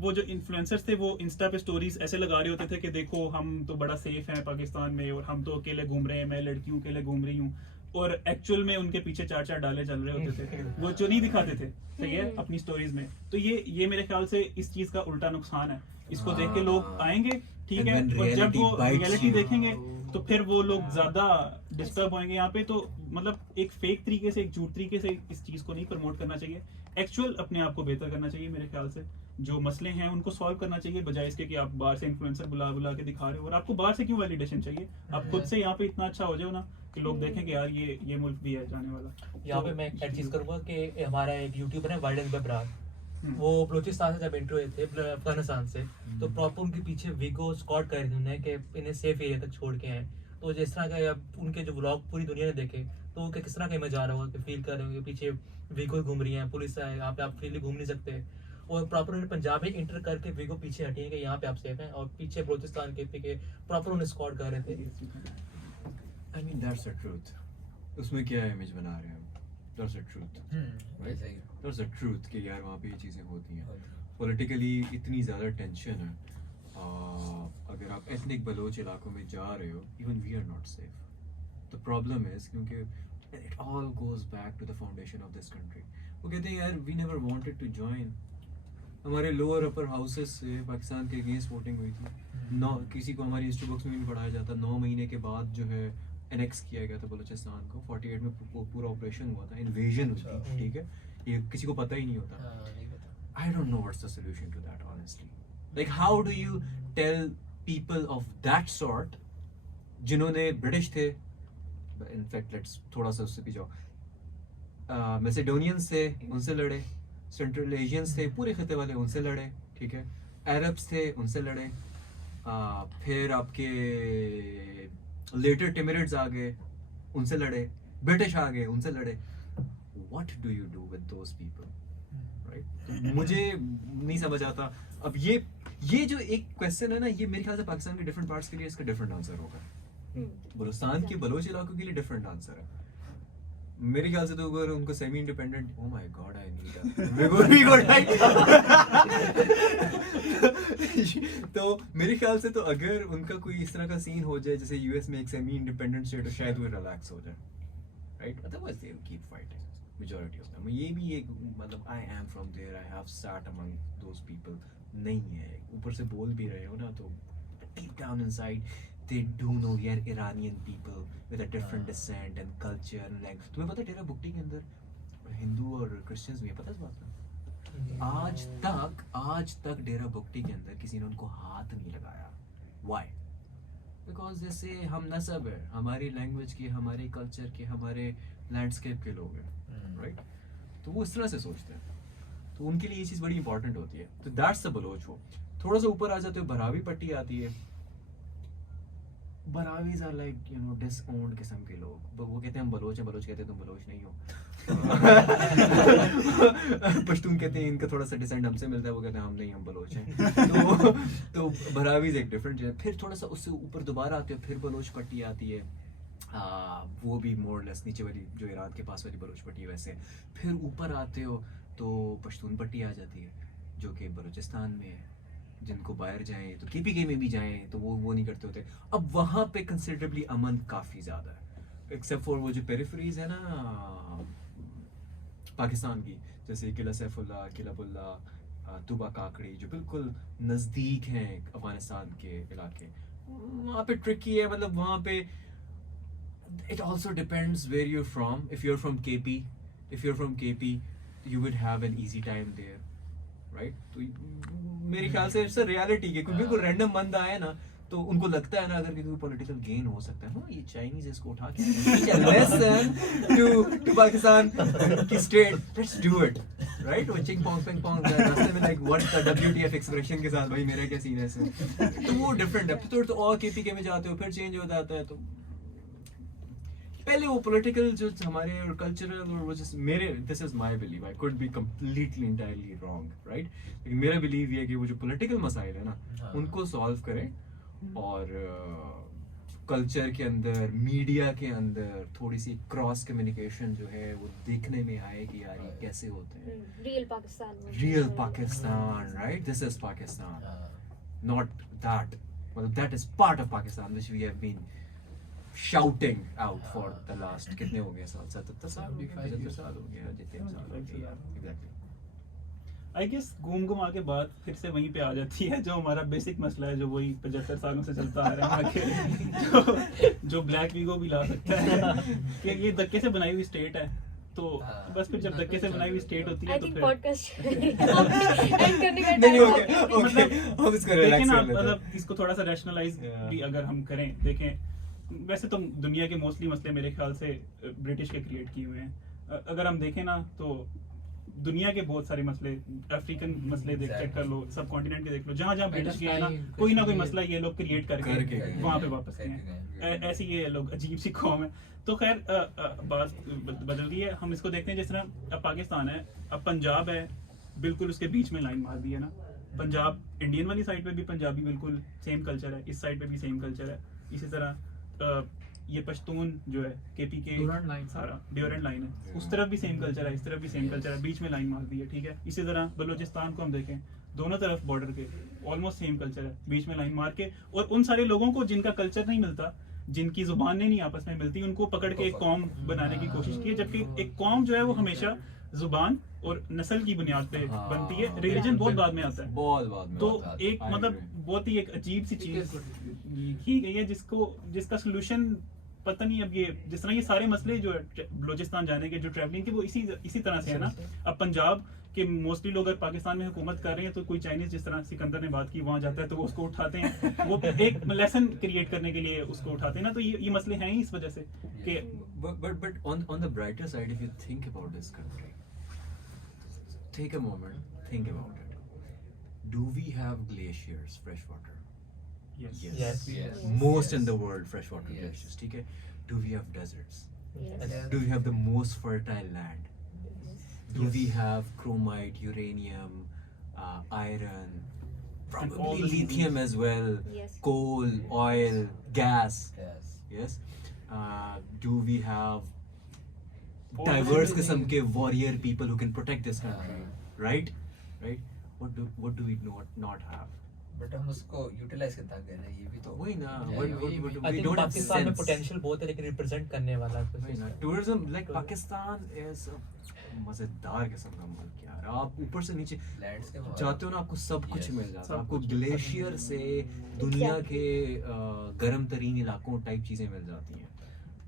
वो जो इन्फ्लुएंसर्स थे वो इंस्टा पे स्टोरीज ऐसे लगा रहे होते थे कि देखो हम तो बड़ा सेफ हैं पाकिस्तान में, और हम तो अकेले घूम रहे हैं, मैं लड़कियों अकेले घूम रही हूँ, और एक्चुअल में उनके पीछे 4 डाले चल रहे होते थे, वो जो नहीं दिखाते थे, सही है, अपनी स्टोरीज में। तो ये मेरे ख्याल से इस चीज का उल्टा नुकसान है। इसको देख के लोग आएंगे, ठीक है, और जब वो रियलिटी देखेंगे तो फिर वो लोग ज्यादा डिस्टर्ब होंगे यहाँ पे। तो मतलब एक फेक तरीके से, एक झूठ तरीके से इस चीज को नहीं प्रमोट करना चाहिए, एक्चुअल अपने आप को बेहतर करना चाहिए। मेरे ख्याल से जो मसले हैं उनको सॉल्व करना चाहिए, बजाय इसके कि आप बाहर से इन्फ्लुएंसर बुला के दिखा रहे हो। और आपको बाहर से क्यों वैलिडेशन चाहिए, आप खुद से यहाँ पे इतना अच्छा हो जाओ ना कि लोग देखें कि यार ये मुल्क भी है जाने वाला। यहाँ पे मैं एक चीज करूंगा कि हमारा एक यूट्यूबर है वाइल्ड एंड बरार, वो बलूचिस्तान से जब एंटर हुए थे अफगानिस्तान से, तो प्रॉपर उनके पीछे वीगो स्कॉट कर रहे थे उन्हें कि इन्हें सेफ एरिया तक छोड़ के आए। तो जिस तरह का अब उनके जो व्लॉग पूरी दुनिया ने देखे, तो उनका किस तरह का इमेज आ रहा होगा कि फील कर रहे होंगे पीछे वीगो घूम रही है, पुलिस है यहाँ पे, आप फ्रीली घूम नहीं सकते। और प्रॉपर उन्होंने पंजाब में इंटर करके वीगो पीछे हटी है कि यहाँ पे आप सेफ हैं, और पीछे बलूचिस्तान के थे कि प्रॉपर उन्हें स्कॉट कर रहे थे। I mean that's the truth. उसमें क्या इमेज बना रहे हैं हम? That's the truth. वैसे ही That's the truth कि यार वहाँ पे ये चीज़ें होती हैं. होती है। Politically इतनी ज़्यादा टेंशन है. अगर आप एथनिक बलोच इलाकों में जा रहे हो, even we are not safe. The problem is क्योंकि it all goes back to the foundation of this country. वो कहते हैं यार we never wanted to join. हमारे लोअर अपर हाउसेस से पाकिस्तान के अगेंस्ट वोटिंग हुई थी। 9 किसी को हमारी हिस्ट्री बुक्स में भी पढ़ाया जाता, 9 महीने के बाद जो है एनेक्स किया गया था बलूचिस्तान को। 48 में पूरा ऑपरेशन हुआ था, इन्वेजन हुई थी, ठीक है, ये किसी को पता ही नहीं होता। हाँ, नहीं पता। I don't know what's the solution to that honestly. Like how do you tell people of that sort जिन्होंने ब्रिटिश थे, in fact let's थोड़ा सा उससे भी जाओ, मैसेडोनियंस थे उनसे लड़े, सेंट्रल एशियंस थे पूरे खत्ते वाले उनसे लड़े, ठीक है, अरब्स थे उनसे लड़े, फिर आपके लेटर टिमरिड्स आ गए उनसे लड़े, ब्रिटिश आ गए उनसे लड़े। What do you do with those people? Right? मुझे नहीं समझ आता। अब ये जो एक क्वेश्चन है ना, ये मेरे ख्याल से पाकिस्तान के डिफरेंट पार्ट्स के लिए इसका डिफरेंट आंसर होगा। बलूचिस्तान के बलोच इलाकों के लिए डिफरेंट आंसर है। मेरे ख्याल से तो अगर उनको semi independent, oh my God I need तो मेरे ख्याल से तो अगर उनका कोई इस तरह का सीन हो जाए जैसे यूएस में एक सेमी इंडिपेंडेंट स्टेट, शायद वो रिलैक्स हो जाए, right? Otherwise they will keep fighting majority of them. ये भी एक मतलब I am from there, I have sat among those people नहीं है, ऊपर से बोल भी रहे हो ना तो deep down inside they do know यार Iranian people with a different descent and culture and language। तुम्हें पता है डेरा बुकटी के अंदर हिंदू और क्रिश्चियंस भी है, पता है इस बात का? आज तक डेरा बुकटी के अंदर किसी ने उनको हाथ नहीं लगाया। Why? Because जैसे हम नस्ब है, हमारी लैंग्वेज के, हमारे कल्चर के, हमारे लैंडस्केप के लोग हैं, राइट? तो वो इस तरह से सोचते हैं, तो उनके लिए ये चीज़ बड़ी इंपॉर्टेंट होती है। तो दैट्स द बलोच। हो थोड़ा सा ऊपर आ जाते हो, बरावी पट्टी आती है। बरावीज आर लाइक यू नो डिसओन्ड किस्म के लोग। वो कहते हैं हम बलोच हैं, बलोच कहते हैं तुम बलोच नहीं हो। पश्तून कहते हैं इनका थोड़ा सा डिसेंट हमसे मिलता है, वो कहते हैं हम नहीं, हम बलोच हैं। तो बरावीज एक डिफरेंट है। फिर थोड़ा सा उससे ऊपर दोबारा आते हो, फिर बलोच पट्टी आती है। वो भी मोर लेस नीचे वाली जो ईरान के पास वाली बलोच पट्टी है वैसे। फिर ऊपर आते हो तो पश्तून पट्टी आ जाती है जो कि बलूचिस्तान में है। जिनको बाहर जाएं तो केपीके में भी जाएं तो वो नहीं करते होते। अब वहाँ पे कंसिडरेबली अमन काफ़ी ज़्यादा है, एक्सेप्ट फॉर वो जो पेरिफेरीज है ना पाकिस्तान की, जैसे किला सैफुल्ला, किला बुल्ला, तुबा काकड़ी, जो बिल्कुल नज़दीक हैं अफगानिस्तान के इलाके। वहाँ पे ट्रिकी है, मतलब वहाँ पे it also depends where you're from. If you're from KP, you would have an easy time there, right? तो मेरे ख्याल से सर रियलिटी के क्योंकि कोई रैंडम बंदा आए ना तो उनको लगता है ना अगर कोई पॉलिटिकल गेन हो सकता है, हाँ ये चाइनीज इसको उठा के लेसन टू पाकिस्तान की state, let's do it, right? वो चिंग पोंग रास्ते में like what the WTF expression के साथ भाई मेरा क्या सीन है इसमें, तो वो डिफरेंट है। तो और केपीके में जाते हो फिर चेंज हो जाता है। तो पहले वो पॉलिटिकल जो हमारे और कल्चरल और वो जैसे मेरे, this is my believe, I could be completely entirely wrong, right? लेकिन मेरा बिलीव ये है कि वो जो पॉलिटिकल मसाइल है ना उनको सॉल्व करें और कल्चर के अंदर, मीडिया के अंदर थोड़ी सी क्रॉस कम्युनिकेशन जो है वो देखने में आए कि यार ये कैसे होते हैं। Real Pakistan, right? This is Pakistan, not that, मतलब that is part of Pakistan which we have been shouting out for the last कितने हो गए साल, 77 साल हो गए, 75 साल हो गए, जितने साल हो गए, exactly। आई गेस घूम आके बात फिर से वहीं पे आ जाती है जो हमारा बेसिक मसला है, जो वही 75 सालों से चलता आ रहा है जो ब्लैक वीगो भी ला सकता है कि ये धक्के से बनाई हुई स्टेट है। तो बस फिर जब धक्के से बनाई हुई स्टेट होती है तो फिर हम इसको रिलैक्स कर लेते हैं। मतलब इसको थोड़ा सा रैशनलाइज भी अगर हम करें, देखें वैसे तो दुनिया के मोस्टली मसले मेरे ख्याल से ब्रिटिश के क्रिएट किए हुए हैं। अगर हम देखें ना तो दुनिया के बहुत सारे मसले, अफ्रीकन मसले चेक कर लो, सब कॉन्टिनेंट के देख लो, जहाँ जहाँ ब्रिटिश गया ना कोई ना कोई मसला ये लोग क्रिएट करके वहाँ पे वापस गए हैं। ऐसी ये लोग अजीब सी कौम है। तो खैर बात बदल गई है, हम इसको देखते हैं जिस तरह अब पाकिस्तान है, अब पंजाब है, बिल्कुल उसके बीच में लाइन मार दी है ना। पंजाब इंडियन वाली साइड पे भी पंजाबी बिल्कुल सेम कल्चर है, इस साइड पे भी सेम कल्चर है। इसी तरह ये पश्तून जो है केपी के ड्यूरेंट लाइन सारा ड्यूरेंट लाइन है, उस तरफ भी सेम कल्चर है, इस तरफ भी सेम कल्चर है, बीच में लाइन मार दी है, ठीक है। इसी तरह बलूचिस्तान को हम देखें, दोनों तरफ बॉर्डर के ऑलमोस्ट सेम कल्चर है, बीच में लाइन मार के, और उन सारे लोगों को जिनका कल्चर नहीं मिलता, जिनकी जुबानें नहीं आपस में मिलती, उनको पकड़ के एक कौम बनाने की कोशिश की है। जबकि एक कौम जो है वो हमेशा जुबान और नस्ल की बुनियाद पे बनती है, रिलीजन बहुत बाद में आता है। बहुत बाद में तो आता है। एक मतलब बहुत ही एक अजीब सी चीज की गई है जिसका सोल्यूशन पता नहीं। अब ये जिस तरह ये सारे मसले जो है बलूचिस्तान जाने के, जो ट्रैवलिंग के, वो इसी तरह से है ना। अब पंजाब के मोस्टली लोग अगर पाकिस्तान में हुकूमत कर रहे हैं तो कोई चाइनीज, जिस तरह सिकंदर ने बात की, वहाँ जाता है तो वो उसको उठाते हैं, वो एक लेसन क्रिएट करने के लिए उसको उठाते हैं ना। तो ये मसले हैं ही इस वजह से कि But on the brighter side, if you think about this country, take a moment, think about it. Do we have glaciers, fresh water? yes. Yes. Yes. Most in the world, freshwater Yes. glaciers. ठीक है? Do we have deserts? Yes. Do we have the most fertile land? Do we have chromite, uranium, iron, all probably the lithium as well, Yes. coal, oil, gas? Yes. Yes. Do we have All diverse everything. किस्म के warrior people who can protect this country? हाँ. Right? Right? What do we not have? But हम उसको यूटिलाइज कितना कर रहे हैं, ये भी तो वही ना. Yeah, What वही- we I think don't have Pakistan में sense. पोटेंशियल बहुत है लेकिन रिप्रेजेंट करने वाला वही ना. Tourism like Pakistan is a मजेदार किस्म का मुल्क यार. आप ऊपर से नीचे लैंडस्केप जाते हो ना, आपको सब कुछ Yes. मिल जाता है. सब आपको कुछ. ग्लेशियर से दुनिया के गर्म तरीन इलाकों टाइप चीजें मिल जाती हैं.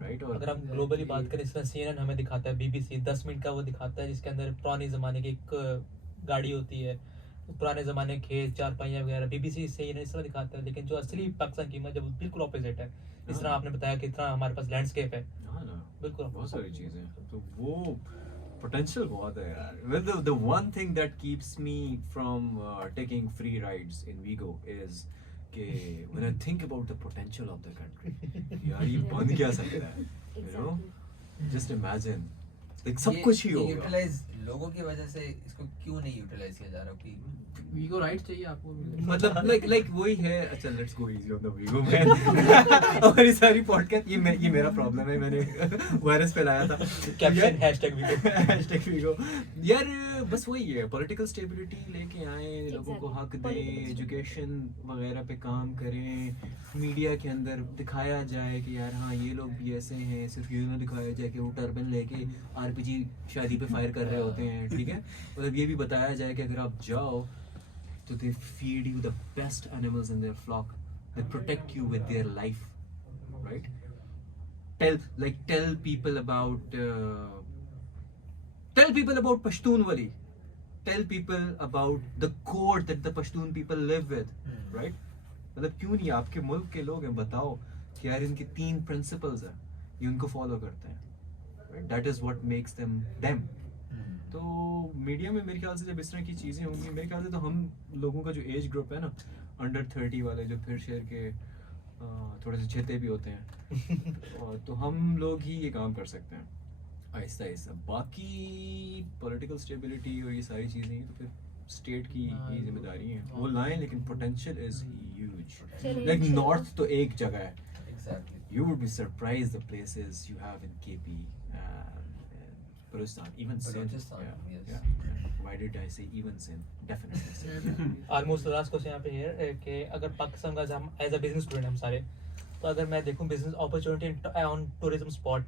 राइट? और अगर हम ग्लोबली बात करें, इस तरह CNN हमें दिखाता है, BBC 10 मिनट का वो दिखाता है जिसके अंदर पुराने ज़माने की एक गाड़ी होती है, पुराने ज़माने के खेत, चारपाइयाँ वगैरह, BBC CNN इस तरह दिखाता है। लेकिन जो असली पाकिस्तान की इमेज है वो बिल्कुल ऑपोजिट है। इस तरह आपने बताया कि इतना हमारे पास लैंडस्केप है, हाँ ना, बिल्कुल बहुत सारी चीजें हैं. तो वो पोटेंशियल बहुत है यार. Well, the one thing that keeps me from taking free rides in Vigo is कि when I think about the potential of the country, यार ये बन क्या सकता है, you know? Just imagine, like सब कुछ ही होगा. यूटिलाइज लोगों की वजह से इसको क्यों नहीं यूटिलाइज किया जा रहा कि वीगो राइट चाहिए आपको. मतलब like वही है. अच्छा, let's go easy on the Vigo man. हमारी सारी पॉडकास्ट ये मेरा प्रॉब्लम है, मैंने वायरस फैलाया था. Caption #Vigo। Hashtag Vigo. यार बस वही है, पॉलिटिकल स्टेबिलिटी लेके आए, लोगों को Exactly. हक Political दें, एजुकेशन वगैरह पे काम करें, मीडिया के अंदर दिखाया जाए कि यार हाँ ये लोग भी ऐसे हैं. सिर्फ ये ना दिखाया जाए कि वो टर्बन लेके RPG शादी पे फायर कर रहे होते हैं, ठीक है. मतलब ये भी बताया जाए कि अगर आप जाओ तो they feed you the best animals in their flock, they protect you with their life, right? Tell people about Pashtunwali, tell people about the code that the Pashtun people live with, right? मतलब क्यों नहीं, आपके मुल्क के लोग हैं, बताओ कि यार इनके 3 principles हैं, ये उनको फॉलो करते हैं, right? That is what makes them them. तो मीडिया में मेरे ख्याल से जब इस तरह की चीज़ें होंगी, मेरे ख्याल से तो हम लोगों का जो एज ग्रुप है ना, अंडर 30 वाले, जो फिर शेयर के थोड़े से छेते भी होते हैं, और तो हम लोग ही ये काम कर सकते हैं आहिस्ता आहिस्ता. बाकी पॉलिटिकल स्टेबिलिटी और ये सारी चीज़ें तो फिर स्टेट की ही जिम्मेदारी है, वो लाएं. लेकिन पोटेंशियल इज ह्यूज. चलिए, लाइक इंशाल्लाह. नॉर्थ तो एक जगह है. Exactly You would be surprised the places you have in KP, Balochistan, even Sindh. Balochistan, yes. Yeah. Why did I say even Sindh? Definitely Sindh. Almost last question यहाँ पे है कि अगर पाकिस्तान का हम एज अ बिजनेस स्टूडेंट हम सारे, तो अगर मैं देखूँ business opportunity on tourism spot,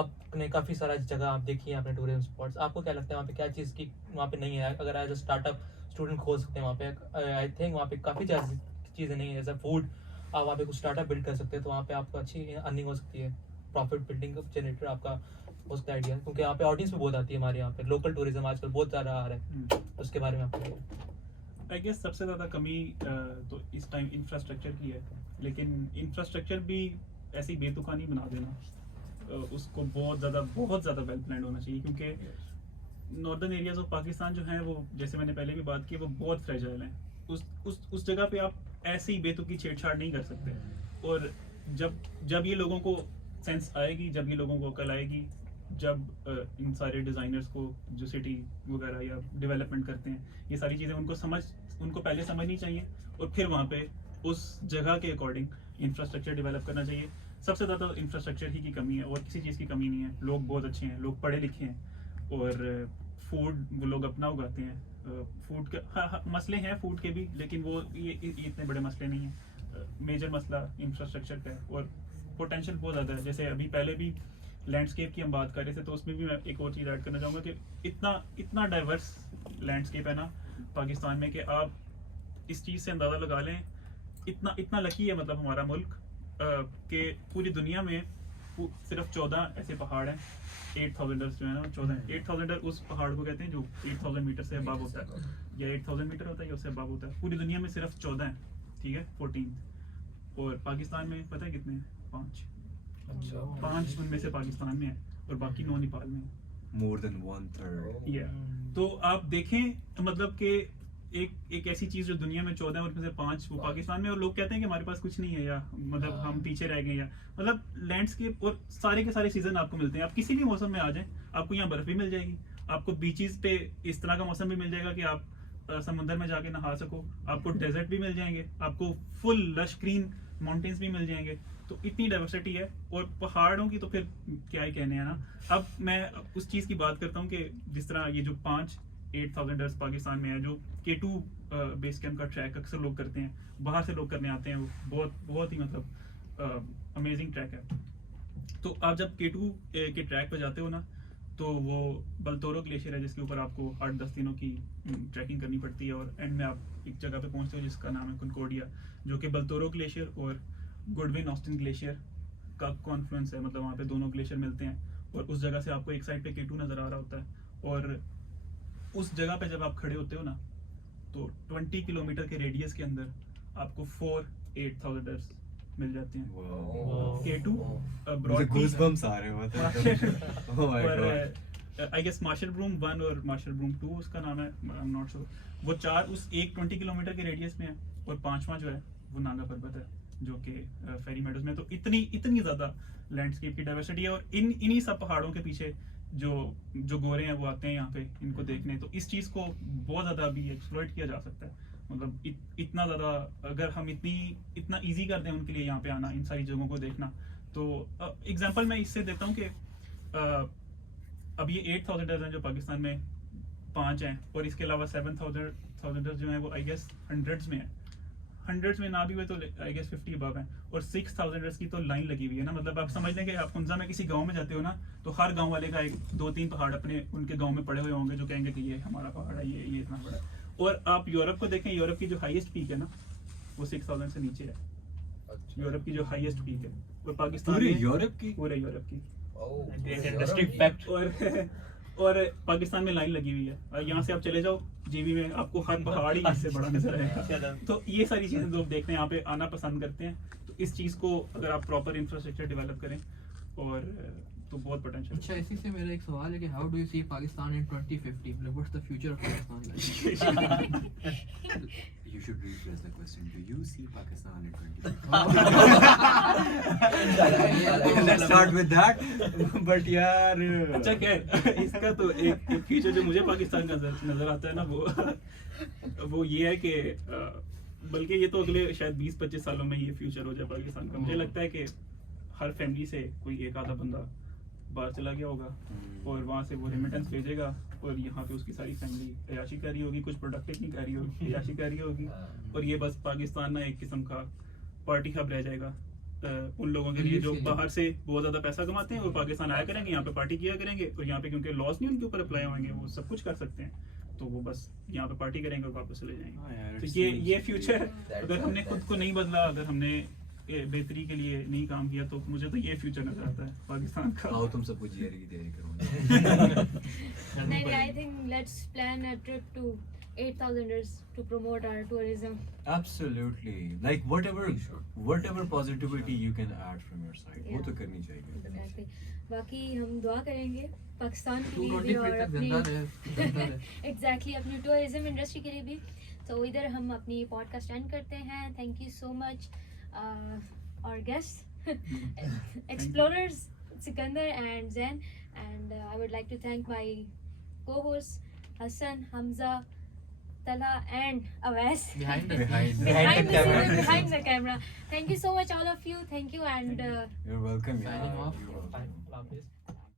आपने काफ़ी सारा जगह आप देखी है आपने टूरिज्म स्पॉट्स, आपको क्या लगता है वहाँ पे क्या चीज़ की वहाँ पे नहीं है? अगर एज अ स्टार्टअप स्टूडेंट खोल सकते हैं वहाँ पे, आई थिंक वहाँ पे काफ़ी चीज़ें नहीं है. एज अ फूड आप वहाँ पे कुछ स्टार्टअप बिल्ड कर सकते हैं, तो वहाँ पे आपको अच्छी अर्निंग हो सकती है, प्रॉफिट बिल्डिंग जनरेटर आपका हो सकता है आइडिया, क्योंकि यहाँ पे ऑडियंस भी बहुत आती है हमारे यहाँ पे, लोकल टूरिज्म आजकल बहुत ज़्यादा आ रहा है. उसके बारे में आपको आई गेस सबसे ज़्यादा कमी तो इस टाइम इंफ्रास्ट्रक्चर की है, लेकिन इंफ्रास्ट्रक्चर भी ऐसी बेतुका नहीं बना देना. उसको बहुत ज़्यादा वेल प्लान होना चाहिए, क्योंकि नॉर्दर्न एरियाज ऑफ पाकिस्तान जो हैं वो, जैसे मैंने पहले भी बात की, वो बहुत फ्रेजाइल हैं। उस जगह पे आप ऐसे ही बेतुकी छेड़छाड़ नहीं कर सकते। और जब ये लोगों को सेंस आएगी, जब ये लोगों को अकल आएगी, जब इन सारे डिज़ाइनर्स को जो सिटी वगैरह या डेवलपमेंट करते हैं, ये सारी चीज़ें उनको पहले समझनी चाहिए और फिर वहाँ पे उस जगह के अकॉर्डिंग इंफ्रास्ट्रक्चर डेवलप करना चाहिए। सबसे ज़्यादा इंफ्रास्ट्रक्चर ही की कमी है और किसी चीज़ की कमी नहीं है। लोग बहुत अच्छे हैं, लोग पढ़े लिखे हैं और फूड वो लोग अपना उगाते हैं। फूड के हाँ मसले हैं फूड के भी, लेकिन वो ये इतने बड़े मसले नहीं हैं। मेजर मसला इंफ्रास्ट्रक्चर का है और पोटेंशियल बहुत ज़्यादा है। जैसे अभी पहले भी लैंडस्केप की हम बात कर रहे थे, तो उसमें भी मैं एक और चीज़ ऐड करना चाहूँगा कि इतना डाइवर्स लैंडस्केप है ना पाकिस्तान में, कि आप इस चीज़ से अंदाज़ा लगा लें, इतना लकी है मतलब हमारा मुल्क कि पूरी दुनिया में सिर्फ 14 ऐसे पहाड़ हैं 8000 जो है ना, 8000 उस पहाड़ को कहते हैं जो 8000 मीटर से अबव होता है, या 8000 मीटर होता है या उससे अबव होता है। पूरी दुनिया में सिर्फ 14 हैं, ठीक है, 14। और पाकिस्तान में पता है कितने हैं? 5 उनमें से पाकिस्तान में है और बाकी 9 नेपाल में है। More than 1/3. तो आप देखें तो मतलब कि एक ऐसी चीज जो दुनिया में 14 और उसमें से 5 वो पाकिस्तान में, और लोग कहते हैं कि हमारे पास कुछ नहीं है, या मतलब हम पीछे रह गए, या मतलब लैंडस्केप और सारे के सारे सीजन आपको मिलते हैं। आप किसी भी मौसम में आ जाएं, आपको यहाँ बर्फ भी मिल जाएगी, आपको बीचेस पे इस तरह का मौसम भी मिल जाएगा कि आप समुंदर में जाके नहा सको, आपको डेजर्ट भी मिल जाएंगे, आपको फुल लश ग्रीन माउंटेन्स भी मिल जाएंगे। तो इतनी डाइवर्सिटी है, और पहाड़ों की तो फिर क्या ही कहने हैं ना। अब मैं उस चीज़ की बात करता हूँ कि जिस तरह ये जो 8,000 पाकिस्तान में है, जो K2 बेस कैंप का ट्रैक अक्सर लोग करते हैं, बाहर से लोग करने आते हैं, वो बहुत ही मतलब अमेजिंग ट्रैक है। तो आप जब K2 के ट्रैक पे जाते हो ना, तो वो बलतोरो ग्लेशियर है जिसके ऊपर आपको 8-10 दिनों की ट्रैकिंग करनी पड़ती है, और एंड में आप एक जगह पे पहुंचते हो जिसका नाम है कनकोडिया, जो कि बलतोरो ग्लेशियर और गुडविन ऑस्टिन ग्लेशियर का कॉन्फ्लुएंस है। मतलब वहाँ पे दोनों ग्लेशियर मिलते हैं, और उस जगह से आपको एक साइड पे K2 नज़र आ रहा होता है, और उस जगह पे जब आप खड़े होते हो ना, तो 20 किलोमीटर के रेडियस के अंदर आपको 4 8,000 मिल जाते हैं। Wow. K2 मुझे goosebumps आ रहे हैं मतलब। Oh my God. I guess marshal broom 1 और मार्शल ब्रूम 2 उसका नाम है, आई एम नॉट श्योर। वो 4 उस एक 20 किलोमीटर के रेडियस में है, और 5वां जो है वो नागा पर्वत है, जो कि फेरी मेडोज में। तो इतनी ज़्यादा लैंडस्केप की डाइवर्सिटी है, और इन्हीं सब पहाड़ों के पीछे जो गोरे हैं वो आते हैं यहाँ पे इनको देखने। तो इस चीज़ को बहुत ज़्यादा अभी एक्सप्लॉइट किया जा सकता है। मतलब इतना ज़्यादा अगर हम इतना ईजी कर दें उनके लिए यहाँ पे आना, इन सारी जगहों को देखना। तो एग्जांपल मैं इससे देता हूँ कि अब ये 8,000 हैं जो पाकिस्तान में 5 हैं, और इसके अलावा 7,000 जो हैं वो आई गेस हंड्रेड्स में है। हंड्रेड्स में ना भी हुए तो आई गेस 50 अबव हैं, और 6,000 की तो लाइन लगी हुई है ना। मतलब आप समझ लें कि आप खुंजा में किसी गांव में जाते हो ना, तो हर गांव वाले का 2-3 पहाड़ अपने उनके गांव में पड़े हुए होंगे, जो कहेंगे कि ये हमारा पहाड़ है, ये इतना बड़ा है। और आप यूरोप को देखें, यूरोप की जो हाईएस्ट पीक है ना, वो 6,000 से नीचे है। यूरोप की जो हाईएस्ट पीक है, और पाकिस्तान पूरे में यूरोप की? पूरे यूरोप की। Interesting fact. और पाकिस्तान में लाइन लगी हुई है, और यहाँ से आप चले जाओ जीबी में, आपको हर पहाड़ ही इससे बड़ा नजर आएगा। तो ये सारी चीजें लोग देखते हैं, यहाँ पे आना पसंद करते हैं। तो इस चीज को अगर आप प्रॉपर इंफ्रास्ट्रक्चर डेवलप करें, और तो बहुत पोटेंशियल। अच्छा, इसी से मेरा एक सवाल है कि how do you see Pakistan इन 2050? मतलब what's the future of Pakistan like? You should rephrase the question. Do you see Pakistan in 2050? Let's start with that. But यार अच्छा खैर, इसका तो एक फ्यूचर जो मुझे पाकिस्तान का नजर आता है ना, वो ये है कि बल्कि ये तो अगले शायद 20-25 सालों में ये फ्यूचर हो जाए पाकिस्तान का। मुझे लगता है कि हर फैमिली से कोई एक आधा बंदा बाहर चला गया होगा, और वहाँ से वो रेमिटेंस भेजेगा, और यहाँ पे उसकी सारी फैमिली अयाशी कर रही होगी, कुछ प्रोडक्टिव नहीं कर रही होगी, अयाशी कर रही होगी, और ये बस पाकिस्तान ना एक किस्म का पार्टी हब रह जाएगा उन लोगों के लिए जो बाहर से बहुत ज़्यादा पैसा कमाते हैं, और पाकिस्तान आया करेंगे, यहाँ पे पार्टी किया करेंगे, और यहाँ पे क्योंकि लॉस नहीं उनके ऊपर अप्लाई होंगे, वो सब कुछ कर सकते हैं, तो वो बस यहाँ पे पार्टी करेंगे और वापस चले जाएंगे। तो ये फ्यूचर है। अगर हमने खुद को नहीं बदला, अगर हमने बेहतरी के लिए नहीं काम किया, तो मुझे तो ये फ्यूचर नजर आता है पाकिस्तान का। आओ तुम सबको जीआरई की तैयारी करो। नहीं, I think let's plan a trip to 8,000ers to promote our tourism. Absolutely. Like whatever positivity you can add from your side, वो Yeah. तो करनी चाहिए. Exactly. बाकी हम दुआ करेंगे पाकिस्तान के टू लिए ट्वेंटी भी और तक अपनी जिंदा रहे चलता रहे. एग्जैक्टली अपनी टूरिज्म इंडस्ट्री के लिए भी. तो इधर हम अपनी पॉडकास्ट एंड करते हैं. Thank you so much our guests, explorers Sikandar and Zain, and I would like to thank my co-hosts Hassan, Hamza, Tala and Awais Behind the Behind behind the camera. scene, behind the camera. Thank you so much all of you. Thank you and You're welcome. Signing Yeah, off. you're welcome. Fine. Allah Hafiz.